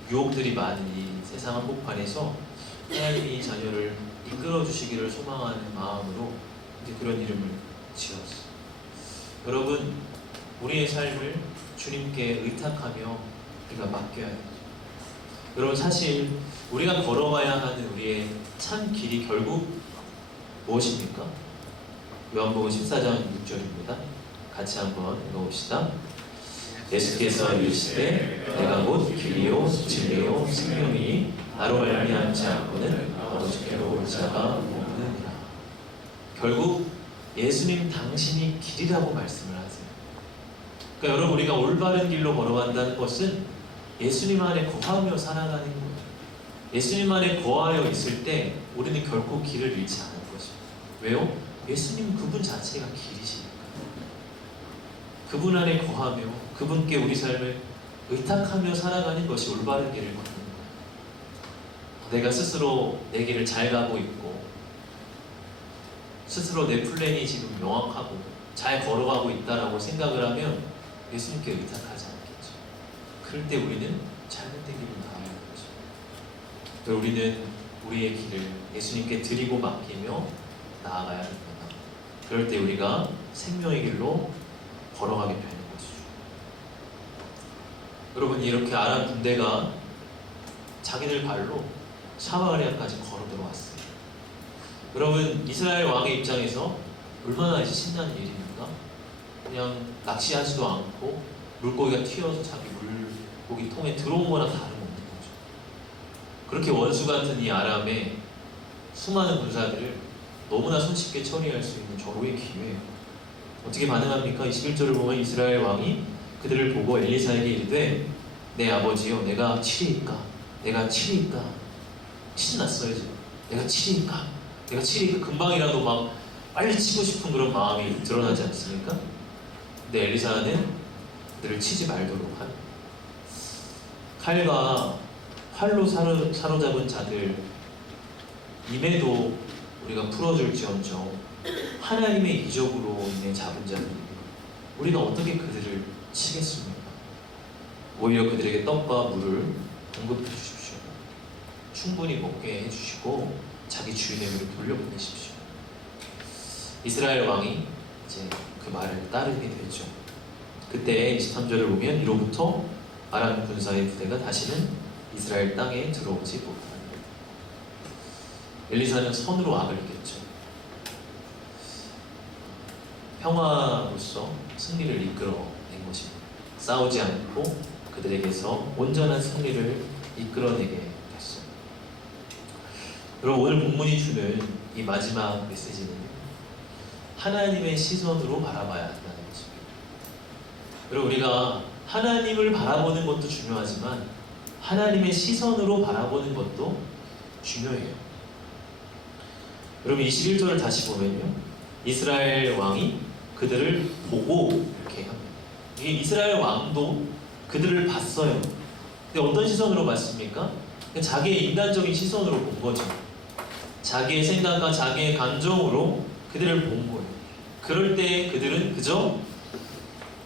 유혹들이 많은 이 세상 한복판에서 하나님이 이 자녀를 이끌어 주시기를 소망하는 마음으로 이제 그런 이름을 지었어요. 여러분 우리의 삶을 주님께 의탁하며 우리가 맡겨야 해요. 여러분 사실 우리가 걸어가야 하는 우리의 참 길이 결국 무엇입니까? 요한복음 14장 6절입니다. 같이 한번 읽어봅시다. 예수께서 이르시되 내가 곧 길이요 진리요 생명이니 나로 말미암지 않고는 아버지께로 올 자가 없느니라. 결국 예수님 당신이 길이라고 말씀을 하세요. 그러니까 여러분 우리가 올바른 길로 걸어간다는 것은 예수님 안에 거하며 살아가는 거예요. 예수님 안에 거하여 있을 때 우리는 결코 길을 잃지 않을 것입니다. 왜요? 예수님은 그분 자체가 길이시니까. 그분 안에 거하며 그분께 우리 삶을 의탁하며 살아가는 것이 올바른 길을 걷는 거예요. 내가 스스로 내 길을 잘 가고 있고 스스로 내 플랜이 지금 명확하고 잘 걸어가고 있다라고 생각을 하면 예수님께 의탁하지 않겠죠. 그럴 때 우리는 잘못된 길을 나아가는 거죠. 우리는 우리의 길을 예수님께 드리고 맡기며 나아가야 합니다. 그럴 때 우리가 생명의 길로 걸어가게 되는 것이죠. 여러분 이렇게 아람 군대가 자기들 발로 사마리아까지 걸어 들어왔어요. 여러분 이스라엘 왕의 입장에서 얼마나 신나는 일입니까? 그냥 낚시하지도 않고 물고기가 튀어서 자기 물고기 통에 들어온 거나 다름없는 거죠. 그렇게 원수 같은 이 아람의 수많은 군사들을 너무나 손쉽게 처리할 수 있는 절호의 기회예요. 어떻게 반응합니까? 21절을 보면 이스라엘 왕이 그들을 보고 엘리사에게 이르되 내 아버지여 내가 치리이까? 내가 치리이까? 신났어요 지금. 내가 치리이까? 내가 치리이까? 금방이라도 막 빨리 치고 싶은 그런 마음이 드러나지 않습니까? 근데 엘리사는 그들을 치지 말도록 한 칼과 활로 사로잡은 자들 임에도 우리가 풀어줄지언정 하나님의 이적으로 인해 잡은 자들 우리가 어떻게 그들을 치겠습니까? 오히려 그들에게 떡과 물을 공급해 주십시오. 충분히 먹게 해주시고 자기 주인에게로 돌려보내십시오. 이스라엘 왕이 이제 그 말을 따르게 되죠. 그때 23절을 보면 이로부터 아람 군사의 부대가 다시는 이스라엘 땅에 들어오지 못합니다. 엘리사는 선으로 악을 이겼죠. 평화로서 승리를 이끌어낸 것입니다. 싸우지 않고 그들에게서 온전한 승리를 이끌어내게 됐어요. 여러분 오늘 본문이 주는 이 마지막 메시지는 하나님의 시선으로 바라봐야 한다는 것입니다. 여러분 우리가 하나님을 바라보는 것도 중요하지만 하나님의 시선으로 바라보는 것도 중요해요. 여러분 21절을 다시 보면요. 이스라엘 왕이 그들을 보고 이렇게 합니다. 이 이스라엘 왕도 그들을 봤어요. 근데 어떤 시선으로 봤습니까? 자기의 인간적인 시선으로 본 거죠. 자기의 생각과 자기의 감정으로 그들을 본 거예요. 그럴 때 그들은 그저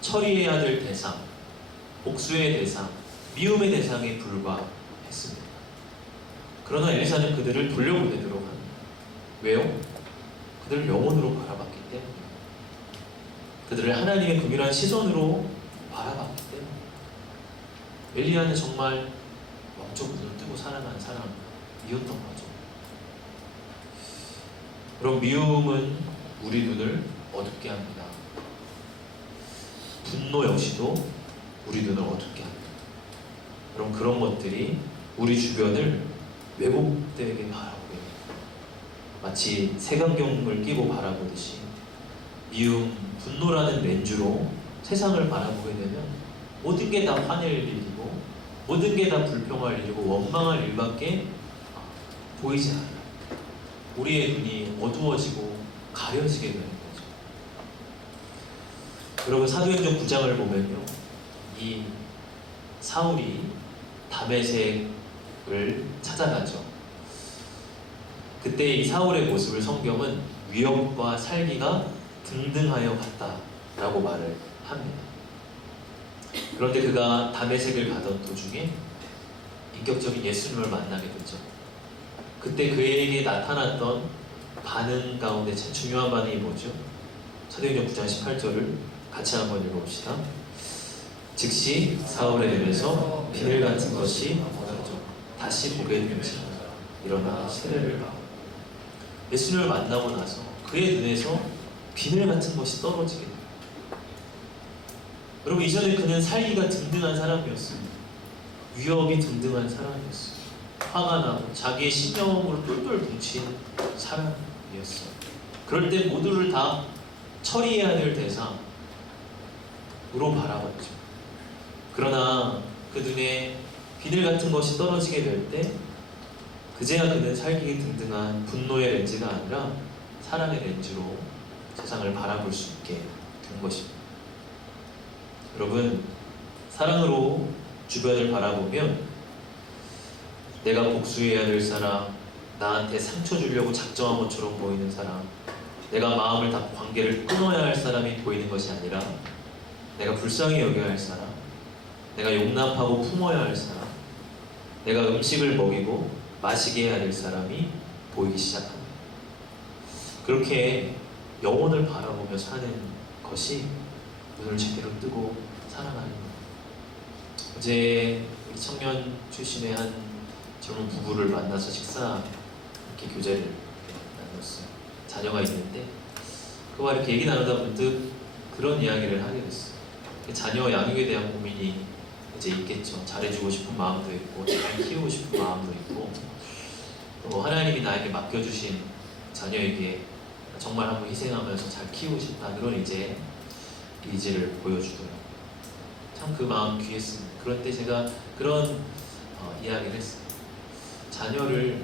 처리해야 될 대상, 복수의 대상, 미움의 대상에 불과했습니다. 그러나 엘리사는 그들을 돌려보내도록 합니다. 왜요? 그들을 영혼으로 바라봤기 때문에 그들을 하나님의 긍휼한 시선으로 바라봤기 때문에 엘리야는 정말 영적 눈을 뜨고 살아난 사람이었던 거죠. 그럼 미움은 우리 눈을 어둡게 합니다. 분노 역시도 우리 눈을 어둡게 합니다. 그럼 그런 것들이 우리 주변을 왜곡되게 바라보게 됩니다. 마치 색안경을 끼고 바라보듯이 미움, 분노라는 렌즈로 세상을 바라보게 되면 모든 게 다 화낼 일이고 모든 게 다 불평할 일이고 원망할 일밖에 보이지 않아요. 우리의 눈이 어두워지고 가려지게 되는 거죠. 여러분 사도행전 9장을 보면요. 이 사울이 다메섹을 찾아가죠. 그때 이 사울의 모습을 성경은 위협과 살기가 등등하여 갔다라고 말을 합니다. 그런데 그가 다메섹을 가던 도중에 인격적인 예수님을 만나게 되죠. 그때 그에게 나타났던 반응 가운데 참 중요한 반응이 뭐죠? 사도행전 9장 18절을 같이 한번 읽어봅시다. 즉시 사울의 눈에서 비늘 같은 것이 벗어져 다시 보게 되면서 일어나 세례를 받고 예수님을 만나고 나서 그의 눈에서 비늘 같은 것이 떨어지게 됩니다. 여러분 이전에 그는 살기가 등등한 사람이었습니다. 위협이 등등한 사람이었어요. 화가 나고 자기의 신념으로 똘똘 뭉친 사람이었어요. 그럴 때 모두를 다 처리해야 될 대상으로 바라봤죠. 그러나 그 눈에 비늘 같은 것이 떨어지게 될 때 그제야 그는 살기 등등한 분노의 렌즈가 아니라 사랑의 렌즈로 세상을 바라볼 수 있게 된 것입니다. 여러분 사랑으로 주변을 바라보면 내가 복수해야 될 사람, 나한테 상처 주려고 작정한 것처럼 보이는 사람, 내가 마음을 닫고 관계를 끊어야 할 사람이 보이는 것이 아니라 내가 불쌍히 여겨야 할 사람, 내가 용납하고 품어야 할 사람, 내가 음식을 먹이고 마시게 해야 될 사람이 보이기 시작합니다. 그렇게 영혼을 바라보며 사는 것이 눈을 제대로 뜨고 살아가는 것. 어제 우리 청년 출신의 한 젊은 부부를 만나서 식사 이렇게 교제를 나눴어요. 자녀가 있는데 그와 이렇게 얘기 나누다 문득 그런 이야기를 하게 됐어요. 자녀 양육에 대한 고민이 이제 있겠죠. 잘해주고 싶은 마음도 있고 잘 키우고 싶은 마음도 있고 또 하나님이 나에게 맡겨주신 자녀에게 정말 한번 희생하면서 잘 키우고 싶다 그런 이제 의지를 보여주더라고요. 참 그 마음 귀했습니다. 그럴 때 제가 그런 이야기를 했어요. 자녀를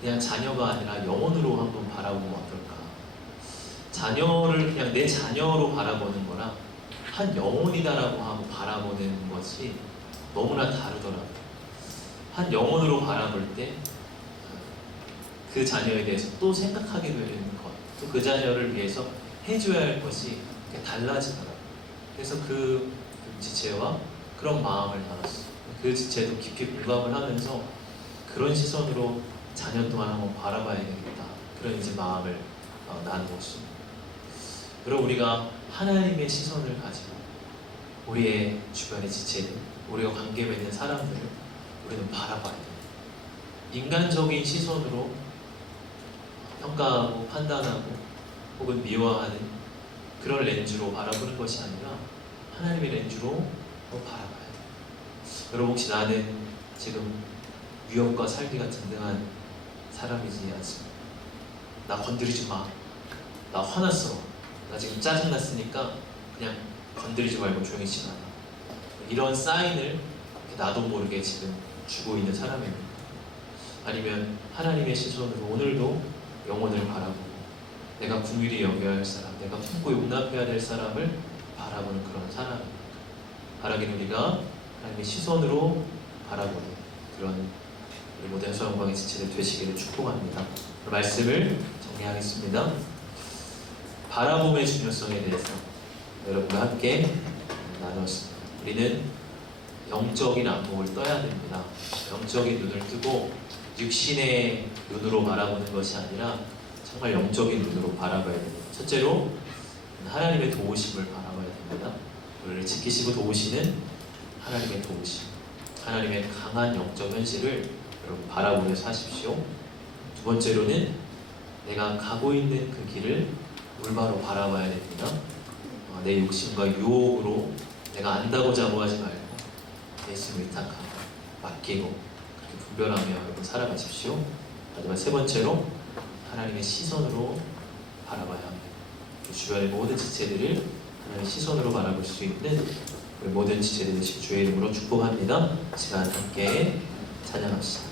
그냥 자녀가 아니라 영혼으로 한번 바라보면 어떨까. 자녀를 그냥 내 자녀로 바라보는 거랑 한 영혼이다라고 하고 바라보는 것이 너무나 다르더라고요. 한 영혼으로 바라볼 때 그 자녀에 대해서 또 생각하게 되는 것, 또 그 자녀를 위해서 해줘야 할 것이 달라지더라고요. 그래서 그 지체와 그런 마음을 나눴어요. 그 지체도 깊이 공감을 하면서 그런 시선으로 자녀 또한 한번 바라봐야 되겠다. 그런 이제 마음을 나누었습니다. 그럼 우리가 하나님의 시선을 가지고 우리의 주변의 지체들, 우리가 관계 맺는 사람들을 우리는 바라봐야 됩니다. 인간적인 시선으로 평가하고 판단하고 혹은 미워하는 그런 렌즈로 바라보는 것이 아니라 하나님의 렌즈로 바라봐야 돼요. 여러분 혹시 나는 지금 위협과 살기가 든든한 사람이지 않습니까? 나 건드리지 마. 나 화났어. 나 지금 짜증났으니까 그냥 건드리지 말고 조용히 지나가. 이런 사인을 나도 모르게 지금 주고 있는 사람입니다. 아니면 하나님의 시선으로 오늘도 영혼을 바라보고 내가 긍휼히 여겨야 할 사람, 내가 품고 용납해야 될 사람을 바라보는 그런 사람입니다. 바라기는 우리가 하나님의 시선으로 바라보는 그런 우리 모든 소영광의 지체들 되시기를 축복합니다. 말씀을 정리하겠습니다. 바라봄의 중요성에 대해서 여러분과 함께 나누었습니다. 우리는 영적인 안목을 떠야 됩니다. 영적인 눈을 뜨고 육신의 눈으로 바라보는 것이 아니라 정말 영적인 눈으로 바라봐야 됩니다. 첫째로 하나님의 도우심을 바라봐야 됩니다. 우리를 지키시고 도우시는 하나님의 도우심, 하나님의 강한 영적 현실을 여러분 바라보면서 하십시오. 두 번째로는 내가 가고 있는 그 길을 올바로 바라봐야 됩니다. 내 욕심과 유혹으로 내가 안다고 자부하지 말고 예수를 의탁하고 맡기고 그렇게 분별하며 여러분 살아가십시오. 마지막 세 번째로 하나님의 시선으로 바라봐야 합니다. 주변의 모든 지체들을 하나님의 시선으로 바라볼 수 있는 우리 모든 지체들 되시고 주의 이름으로 축복합니다. 시간 함께 찬양합시다.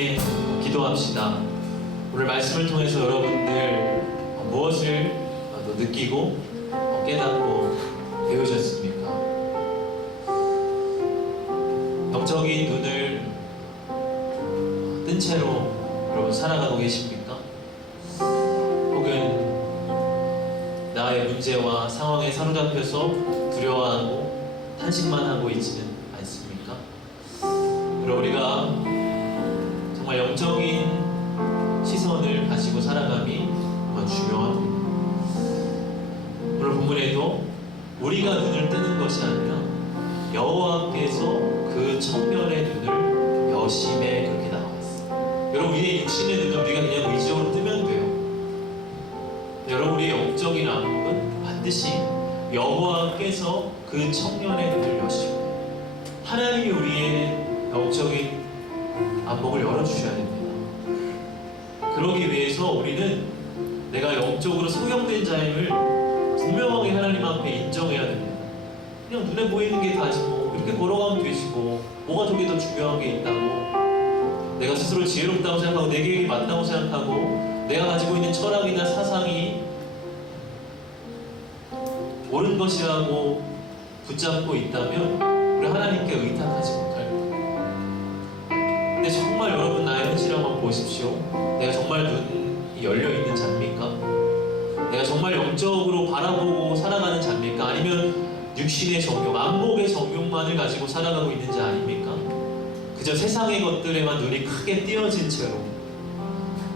함께 기도합시다. 오늘 말씀을 통해서 여러분들 무엇을 또 느끼고 깨닫고 배우셨습니까? 영적인 눈을 뜬 채로 여러분 살아가고 계십니까? 혹은 나의 문제와 상황에 사로잡혀서 두려워하고 탄식만 하고 있지는 않습니까? 그럼 우리가 정말 영적인 시선을 가지고 살아감이 정말 중요합니다. 오늘 본문에도 우리가 눈을 뜨는 것이 아니라 여호와께서 그 청년의 눈을 여심해 그렇게 나와 있어요. 여러분, 우리의 육신의 눈은 우리가 그냥 의지적으로 뜨면 돼요. 여러분, 우리의 영적인 안목은 반드시 여호와께서 그 청년의 눈을 여시고 하나님이 우리의 영적인 안목을 열어주셔야 됩니다. 그러기 위해서 우리는 내가 영적으로 소경된 자임을 분명하게 하나님 앞에 인정해야 됩니다. 그냥 눈에 보이는 게 다지 뭐 이렇게 걸어가면 되지 뭐가 저기 더 중요한 게 있다고 내가 스스로 지혜롭다고 생각하고 내 계획이 맞다고 생각하고 내가 가지고 있는 철학이나 사상이 옳은 것이라고 붙잡고 있다면 우리 하나님께 의탁하지 못할 거예요. 근데 정말 여러분 나의 현실을 한번 보십시오. 내가 정말 눈이 열려있는 자입니까? 내가 정말 영적으로 바라보고 살아가는 자입니까? 아니면 육신의 정욕, 안목의 정욕만을 가지고 살아가고 있는 자 아닙니까? 그저 세상의 것들에만 눈이 크게 띄어진 채로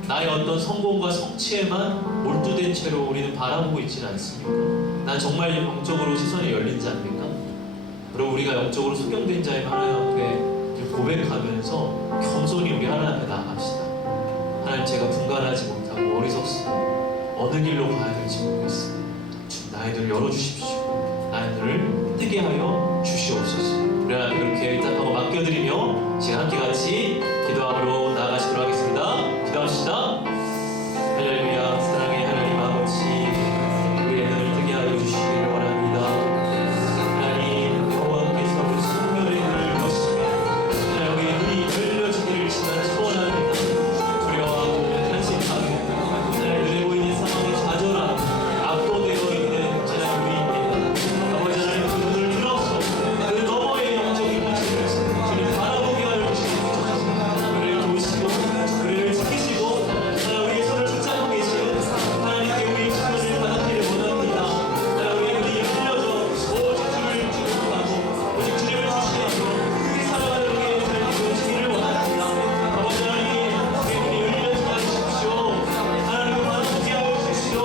나의 어떤 성공과 성취에만 몰두된 채로 우리는 바라보고 있지는 않습니까? 난 정말 영적으로 시선이 열린 자입니까? 그리고 우리가 영적으로 소경된 자의 하나님 앞에 고백하면서 겸손히 우리 하나님 앞에 나아갑시다. 하나님, 제가 분간하지 못하고 어리석습니다. 어느 길로 가야 될지 모르겠습니다. 주 나의 눈을 열어주십시오. 나의 눈을 뜨게 하여 주시옵소서. 우리 하나님 그렇게 의탁하고 맡겨드리며 지금 함께 같이 기도함으로 나아가시도록 하겠습니다. 기도합시다. 할렐루야. 사랑의 하나님 아버지, 우리의 눈을 뜨게 하여 주시기를 원합니다. 하나님, 여호와께서 우리 성령의 눈을 여시며 하나님, 우리의 눈이 열려지기를 지난 소원합니다. 두려워하고 탄식하고 하나님, 눈에 보이는 상황에 좌절하고 압도되어 있는 하나님 우리입니다. 아버지 하나님, 그 눈을 들어서 그 너머의 영적인 모습을 주님 바라보게 하여 주시옵소서. 그를 도우시고 그를 지키시고 하나님, 우리의 손을 붙잡고 계시는 하나님께 우리의 시선을 받았기를 원합니다. 하나님, 우리의 눈이 열려져 오직 주를 주목하고 오직 주님을 주시하고 살아가는 우리의 삶이 되어지기를 원합니다. 아버지 하나님, 우리의 눈이 열려지게 하십시오. 하나님을 바라보게 하여 주십시오.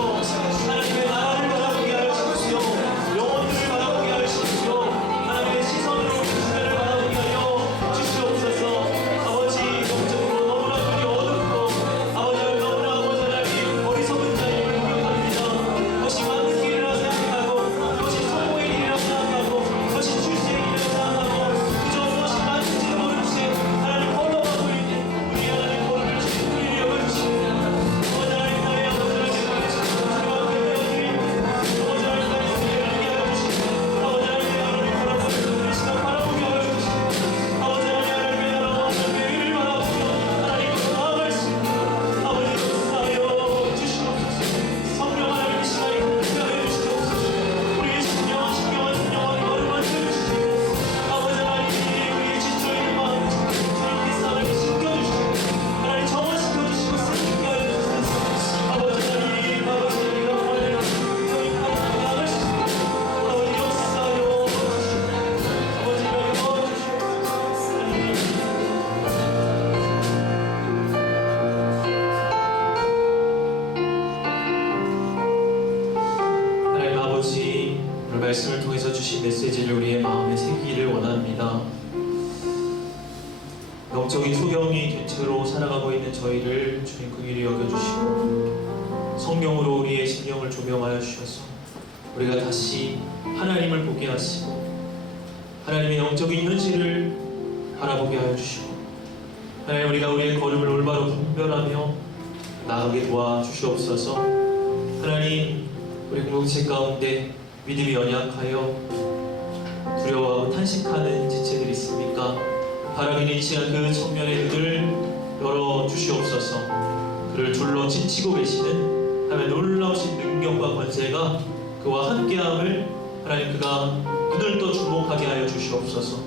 하나님의 나라를 바라보게 하여 주십시오. 영혼들을 바라보게 하여 주십시오. 하나님의 시선으로 주님을 바라보게 하여 주시옵소서. 아버지, 영적으로 너무나 눈이 어둡고 아버지 너무나 아버지 하나님 어리석은 자를 공격합니다. 그것이 맞는 길이라 생각하고 그것이 성공의 길이라 생각하고 그것이 출세의 길이라 생각하고 그저 무엇이 맞는지 모른 채 하나님 걸어가고 있는 우리 하나님 걸음을 주신 우리를 여겨주십니다. 아버지 하나님, 나의 아버지 하나님 주님과 함께 되어드리고 아버지 하나님, 나의 손을 열게 하여 주시고 아버지 하나님, 하나님 바라보고 우리 시간 바라보게 하여 주시고 아버지 하나님, 하나님의 나라와 하나님의 의를 바라보며 하나님과 나아갈 수 있는 아버지 역사하여 주시옵소서. 성령 하나님, 이 시간에 공급하여 주시옵소서. 우리의 신령한 걸음을 들으시고 아버지 하나님, 우리의 지쳐있는 마음을 주님께서 하나님 숨겨주시고 하나님 정화시켜주시고 새롭게 하여 주시옵소서. 아버지 하나님, 아버지 하나님, 하나님 나아갈 수 있는 아버지 역사하여 주시옵소서. 아버지 하나님 도와주시옵소서. 하나님, 하나님 아버지, 오늘 말씀을 통해서 주신 메시지를 우리의 마음에 새기기를 원합니다. 영적인 소경이 된 채로 살아가고 있는 저희를 주님 긍휼히 여겨주시고 성령으로 우리의 심령을 조명하여 주셔서 우리가 다시 하나님을 보게 하시고 하나님의 영적인 현실을 바라보게 하여 주시고 하나님, 우리가 우리의 걸음을 올바로 분별하며 나아가게 도와주시옵소서. 하나님, 우리 공동체 가운데 믿음이 연약하여 두려워하고 탄식하는 지체들이 있습니까? 바라기는 이 시간 그 청년의 눈을 그를 둘러 지치고 계시는 하나님의 놀라우신 능력과 권세가 그와 함께함을 하나님 그가 눈을 떠 주목하게 하여 주시옵소서.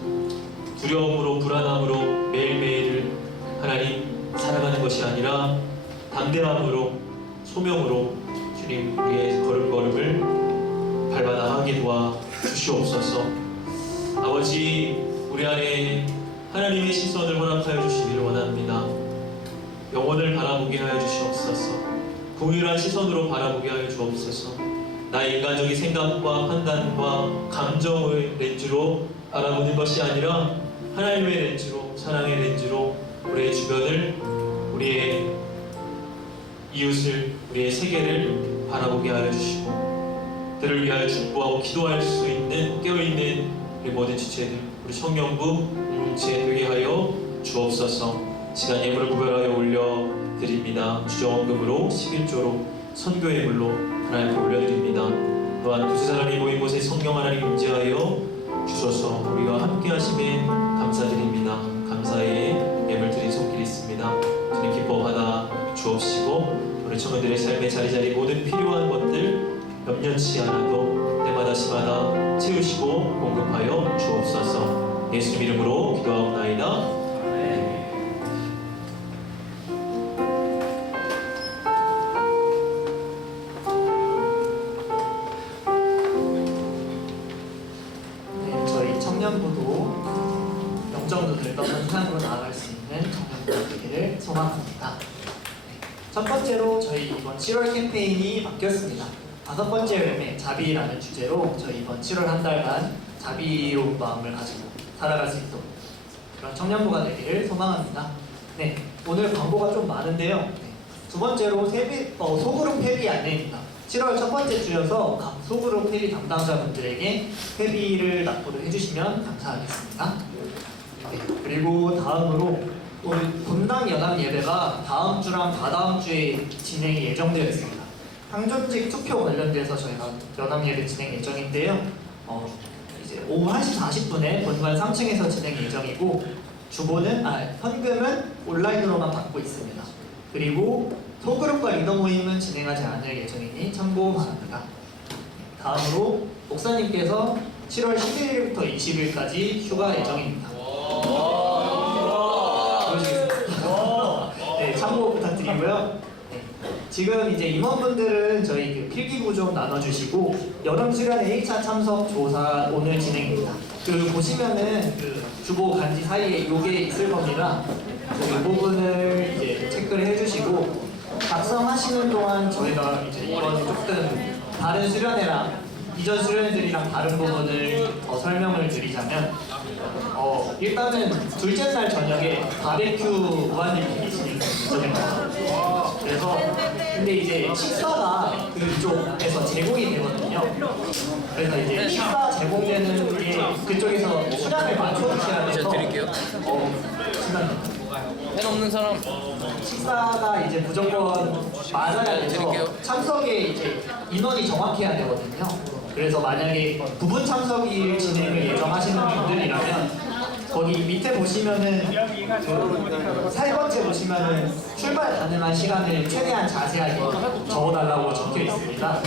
두려움으로 불안함으로 매일매일을 하나님 살아가는 것이 아니라 담대함으로 소명으로 주님 우리의 걸음걸음을 밟아 나가게 도와 주시옵소서. 아버지 우리 안에 하나님의 시선을 허락하여 주시기를 원합니다. 영혼을 바라보게 하여 주시옵소서. 동일한 시선으로 바라보게 하여 주옵소서. 나의 인간적인 생각과 판단과 감정의 렌즈로 바라보는 것이 아니라 하나님의 렌즈로, 사랑의 렌즈로 우리의 주변을, 우리의 이웃을, 우리의 세계를 바라보게 하여 주시고 그들을 위하여 축복하고 기도할 수 있는 깨어있는 우리 모든 지체들, 우리 청년부 공동체 되게 하여 주옵소서. 시간 예물을 구별하여 올려드립니다. 주정원금으로 11조로 선교의 물로 하나님께 올려드립니다. 또한 두세 사람이 모인 곳에 성령 하나님 임재하여 주소서. 우리와 함께 하심에 감사드립니다. 감사의 예물 드린 손길이 있습니다. 주님 기뻐 받아 주옵시고 우리 청년들의 삶의 자리자리 모든 필요한 것들 염려치 않아도 때마다 시마다 채우시고 공급하여 주옵소서. 예수님 이름으로 기도하옵나이다. 저희 청년부도 영적으로 더 세상으로 나아갈 수 있는 청년부 되기를 소망합니다. 첫 번째로 저희 이번 7월 캠페인이 바뀌었습니다. 5번째 열매 자비라는 주제로 저희 이번 7월 한 달간 자비로운 마음을 가지고 살아갈 수 있도록 그런 청년부가 되기를 소망합니다. 네, 오늘 광고가 좀 많은데요. 네, 두 번째로 소그룹 회비 안내입니다. 7월 첫 번째 주여서 각 소그룹 회비 담당자분들에게 회비를 납부를 해주시면 감사하겠습니다. 네, 그리고 다음으로 우리 분당 연합 예배가 다음 주랑 다다음 주에 진행이 예정되어 있습니다. 상존직 투표 관련돼서 저희가 연합 예배 진행 예정인데요. 이제 오후 1시 40분에 본관 3층에서 진행 예정이고 현금은 온라인으로만 받고 있습니다. 그리고 소그룹과 리더 모임은 진행하지 않을 예정이니 참고 바랍니다. 다음으로 목사님께서 7월 11일부터 20일까지 휴가 예정입니다. 네, 참고 부탁드리고요. 네, 지금 이제 임원분들은 저희 그 필기구 좀 나눠주시고 여름 수련회 1차 참석 조사 오늘 진행입니다. 보시면은 주보 간지 사이에 요게 있을 겁니다. 이 부분을 이제 체크를 해주시고 작성하시는 동안 저희가 이제 이번 조금 다른 수련회랑 이전 수련회들이랑 다른 부분을 더 설명을 드리자면 일단은 둘째 날 저녁에 바베큐 무한리필이 진행됩니다. 그래서 근데 이제 식사가 그쪽에서 제공이 되거든요. 그래서 이제 식사 제공되는 게 그쪽에서 수량을 맞춰주셔야 돼서 펜 없는 사람 식사가 이제 무조건 맞아야 돼서 참석에 이제 인원이 정확해야 되거든요. 그래서 만약에 부분 참석일 진행을 예정하시는 분들이라면 거기 밑에 보시면은 세 번째 보시면은 출발 가능한 시간을 최대한 자세하게 적어달라고 적혀 있습니다.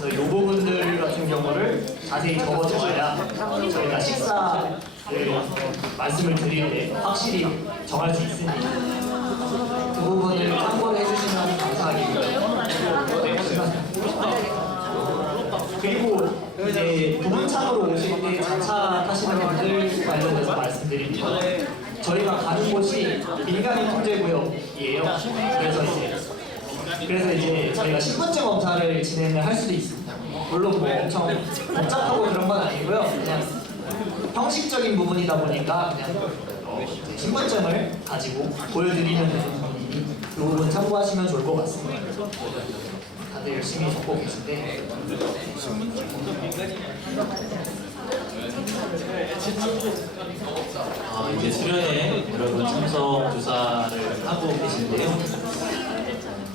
그래서 이 부분들 같은 경우를 자세히 적어주셔야 저희가 식사를 말씀을 드릴 때 확실히 정할 수 있습니다. 그 부분을 참고를 해주시면 감사하겠고요. 그리고 이제 부분차로 오실 때 자차 타시는 분들 관련해서 말씀드립니다. 저희가 가는 곳이 민간인 통제구역이에요. 그래서 이제 저희가 신분증 검사를 진행을 할 수도 있습니다. 물론 뭐 엄청 복잡하고 그런 건 아니고요. 그냥 형식적인 부분이다 보니까 그냥 신분증을 가지고 보여드리는 부분이니 그 부분 참고하시면 좋을 것 같습니다. 다들 열심히 적고 계신데 이제 수련회 여러분 참석 조사를 하고 계신데요.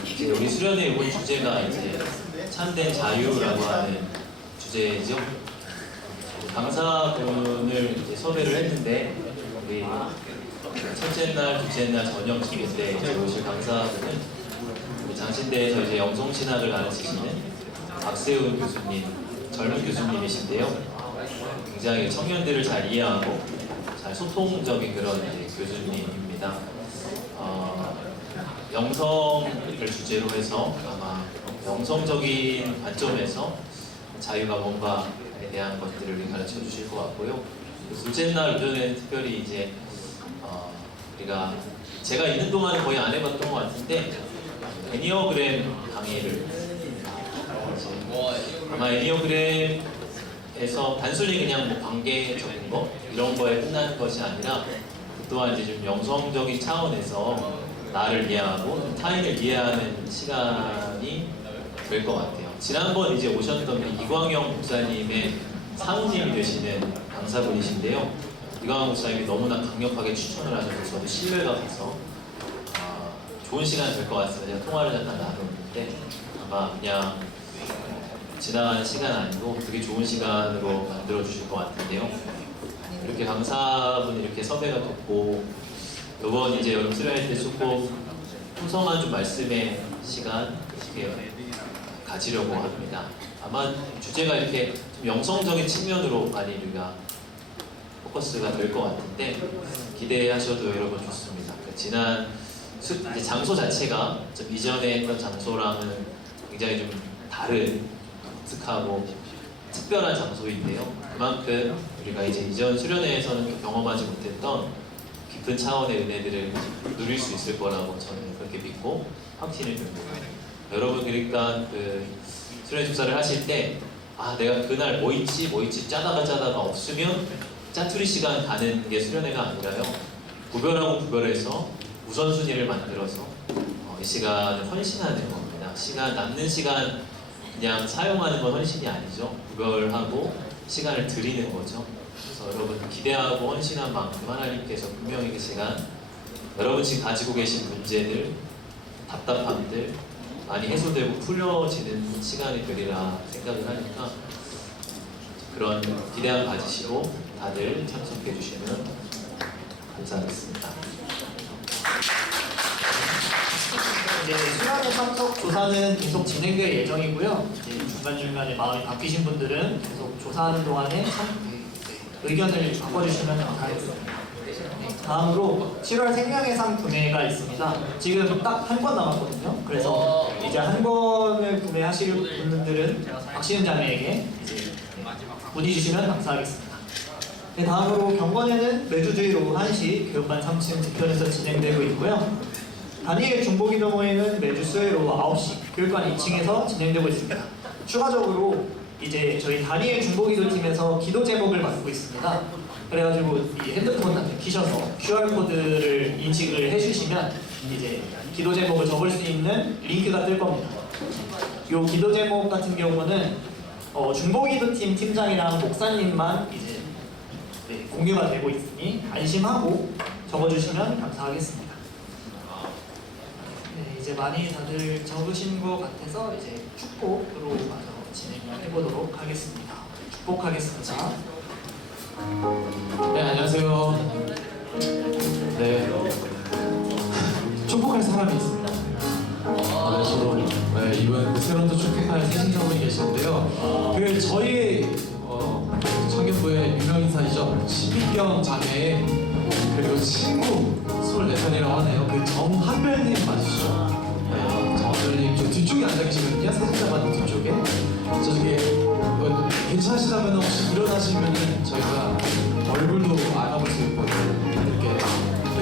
이제 여기 수련회 이번 주제가 이제 참된 자유라고 하는 주제죠. 강사분을 이제 섭외를 했는데 우리 첫째 날, 둘째 날 저녁 기회 때 오실 강사분은 우리 장신대에서 이제 영성신학을 가르치시는 박세훈 교수님, 젊은 교수님이신데요. 굉장히 청년들을 잘 이해하고 잘 소통적인 그런 이제 교수님입니다. 영성을 주제로 해서 아마 영성적인 관점에서 자유가 뭔가에 대한 것들을 가르쳐 주실 것 같고요. 둘째 날 오전에 특별히 이제 우리가 제가 있는 동안은 거의 안 해봤던 것 같은데 애니어그램 강의를 아마 애니어그램에서 단순히 그냥 뭐 관계적인 거 이런 거에 끝나는 것이 아니라 또한 이제 좀 영성적인 차원에서 나를 이해하고 타인을 이해하는 시간이 될 것 같아요. 지난번 이제 오셨던 이광영 목사님의 사모님이 되시는 강사분이신데요. 이광영 목사님이 너무나 강력하게 추천을 하셔서 저도 신뢰가 가서 좋은 시간 될 것 같습니다. 제가 통화를 잠깐 나눴는데 아마 그냥 지나가는 시간 아니고 되게 좋은 시간으로 만들어 주실 것 같은데요. 이렇게 강사분 이렇게 섭외가 됐고 이번 이제 여름 수련회 때 조금 풍성한 좀 말씀의 시간 이렇게 가지려고 합니다. 아마 주제가 이렇게 좀 영성적인 측면으로 많이 우리가 포커스가 될 것 같은데 기대하셔도 여러분 좋습니다. 지난 이제 장소 자체가 좀 이전에 했던 장소랑은 굉장히 좀 다른 독특하고 특별한 장소인데요. 그만큼 우리가 이제 이전 수련회에서는 경험하지 못했던 깊은 차원의 은혜들을 누릴 수 있을 거라고 저는 그렇게 믿고 확신을 듭니다. 여러분 그러니까 그 수련회 집사를 하실 때 내가 그날 뭐 있지 짜다가 없으면 짜투리 시간 가는 게 수련회가 아니라요. 구별하고 구별해서 우선순위를 만들어서 이 시간을 헌신하는 겁니다. 남는 시간 그냥 사용하는 건 헌신이 아니죠. 구별하고 시간을 드리는 거죠. 그래서 여러분 기대하고 헌신한 만큼 하나님께서 분명히 그 시간 여러분 지금 가지고 계신 문제들, 답답함들 많이 해소되고 풀려지는 시간이 되리라 생각을 하니까 그런 기대함 가지시고 다들 참석해 주시면 감사하겠습니다. 이제 수련회 참석 조사는 계속 진행될 예정이고요. 이제 중간중간에 마음이 바뀌신 분들은 계속 조사하는 동안에 의견을 바꿔주시면 감사하겠습니다. 다음으로 7월 생명의상 구매가 있습니다. 지금 딱 한 권 남았거든요. 그래서 이제 한 권을 구매하실 분들은 박시은 자매에게 이제 문의 주시면 감사하겠습니다. 네, 다음으로 경건회는 매주 주일 오후 1시 교육관 3층 뒤편에서 진행되고 있고요. 다니엘 중보기도 모임은 매주 수요일 오후 9시 교육관 2층에서 진행되고 있습니다. 추가적으로 이제 저희 다니엘 중보기도 팀에서 기도 제목을 맡고 있습니다. 그래가지고 이 핸드폰 키셔서 QR코드를 인식을 해주시면 이제 기도 제목을 적을 수 있는 링크가 뜰 겁니다. 이 기도 제목 같은 경우는 중보기도 팀 팀장이랑 목사님만 이제 공유가 되고 있으니 안심하고 적어주시면 감사하겠습니다. 네, 이제 많이 다들 적으신 것 같아서 이제 축복으로 마저 진행을 해보도록 하겠습니다. 축복하겠습니다. 네, 안녕하세요. 네, 축복할 사람이 있습니다. 저도 이번 새로운 축복할 세신자분이 계시는데요. 저희 청년부의 유명 인사이죠. 12경 자매 그리고 친구 24살이라고 하네요. 그 정한별님 맞으시죠? 네, 정한별님 저 뒤쪽에 앉아 계시거든요. 사진자분 뒤쪽에. 저기 괜찮으시다면 혹시 일어나시면은 저희가 얼굴도 알아볼 수 있거든요. 이렇게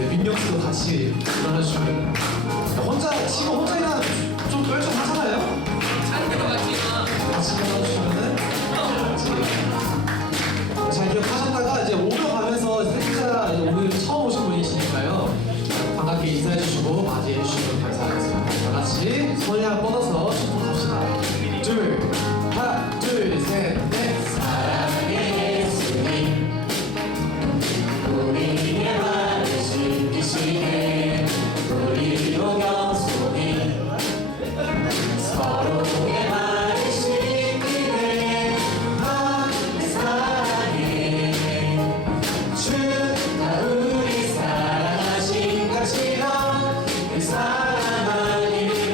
민혁씨도 같이 일어나주시면 지금 혼자 일어나 좀 뻘쭘하잖아요? 같이 일어나주시면은 잘 기억하셨다가 이제 오며가면서 세진자 오늘 처음 오신 분이시니까요. 반갑게 인사해주시고 맞이해주시면 감사하겠습니다. 다 같이 손이 하나 뻗어서 축복합시다. 하나, 둘, 셋, 넷. 사랑의 예수님, 우리의 말을 숨기시네. 우리로 겸손히 서로의 말을 지키네. 마음의 사랑해 주가 우리 사랑하신 것처럼 그 사랑 아니면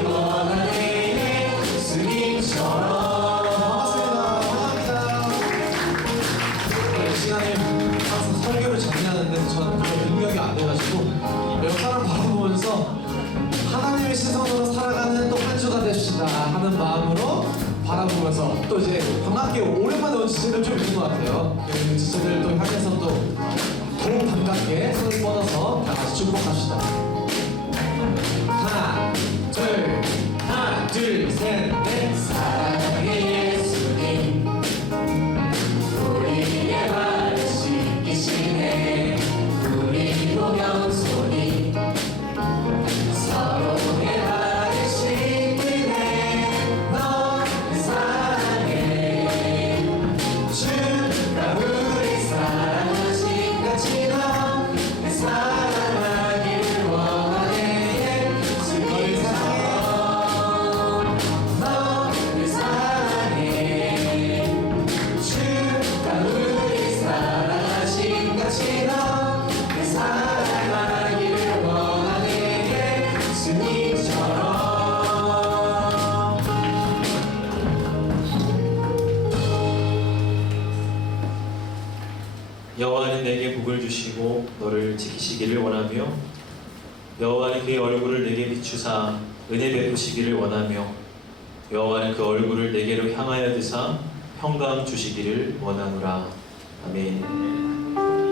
예수의 시선으로 살아가는 또 한 주가 되시다 하는 마음으로 바라보면서 또 이제 반갑게 오랜만에 온 지체들 좀 있는 것 같아요. 그 지체들 또 향해서 또 더욱 반갑게 손을 뻗어서 다 같이 축복합시다. 하나, 둘, 셋, 넷. 사랑의 예수님 우리의 발을 씻기시네 우리도 겸손히 서로의 발을 씻기네 너를 사랑해 주가 우리 사랑하신 같이 너를 사랑하기를 원하네 예수님 너를 사랑해 주가 우리 사랑하신 같이 너를 사랑하기를 원하네 예수님처럼 여호와는 내게 복을 주시고 너를 지키시기를 원하며 여호와는 그의 얼굴을 내게 비추사 은혜 베푸시기를 원하며 여호와는 그 얼굴을 내게로 향하여 드사 평강 주시기를 원하노라. 아멘.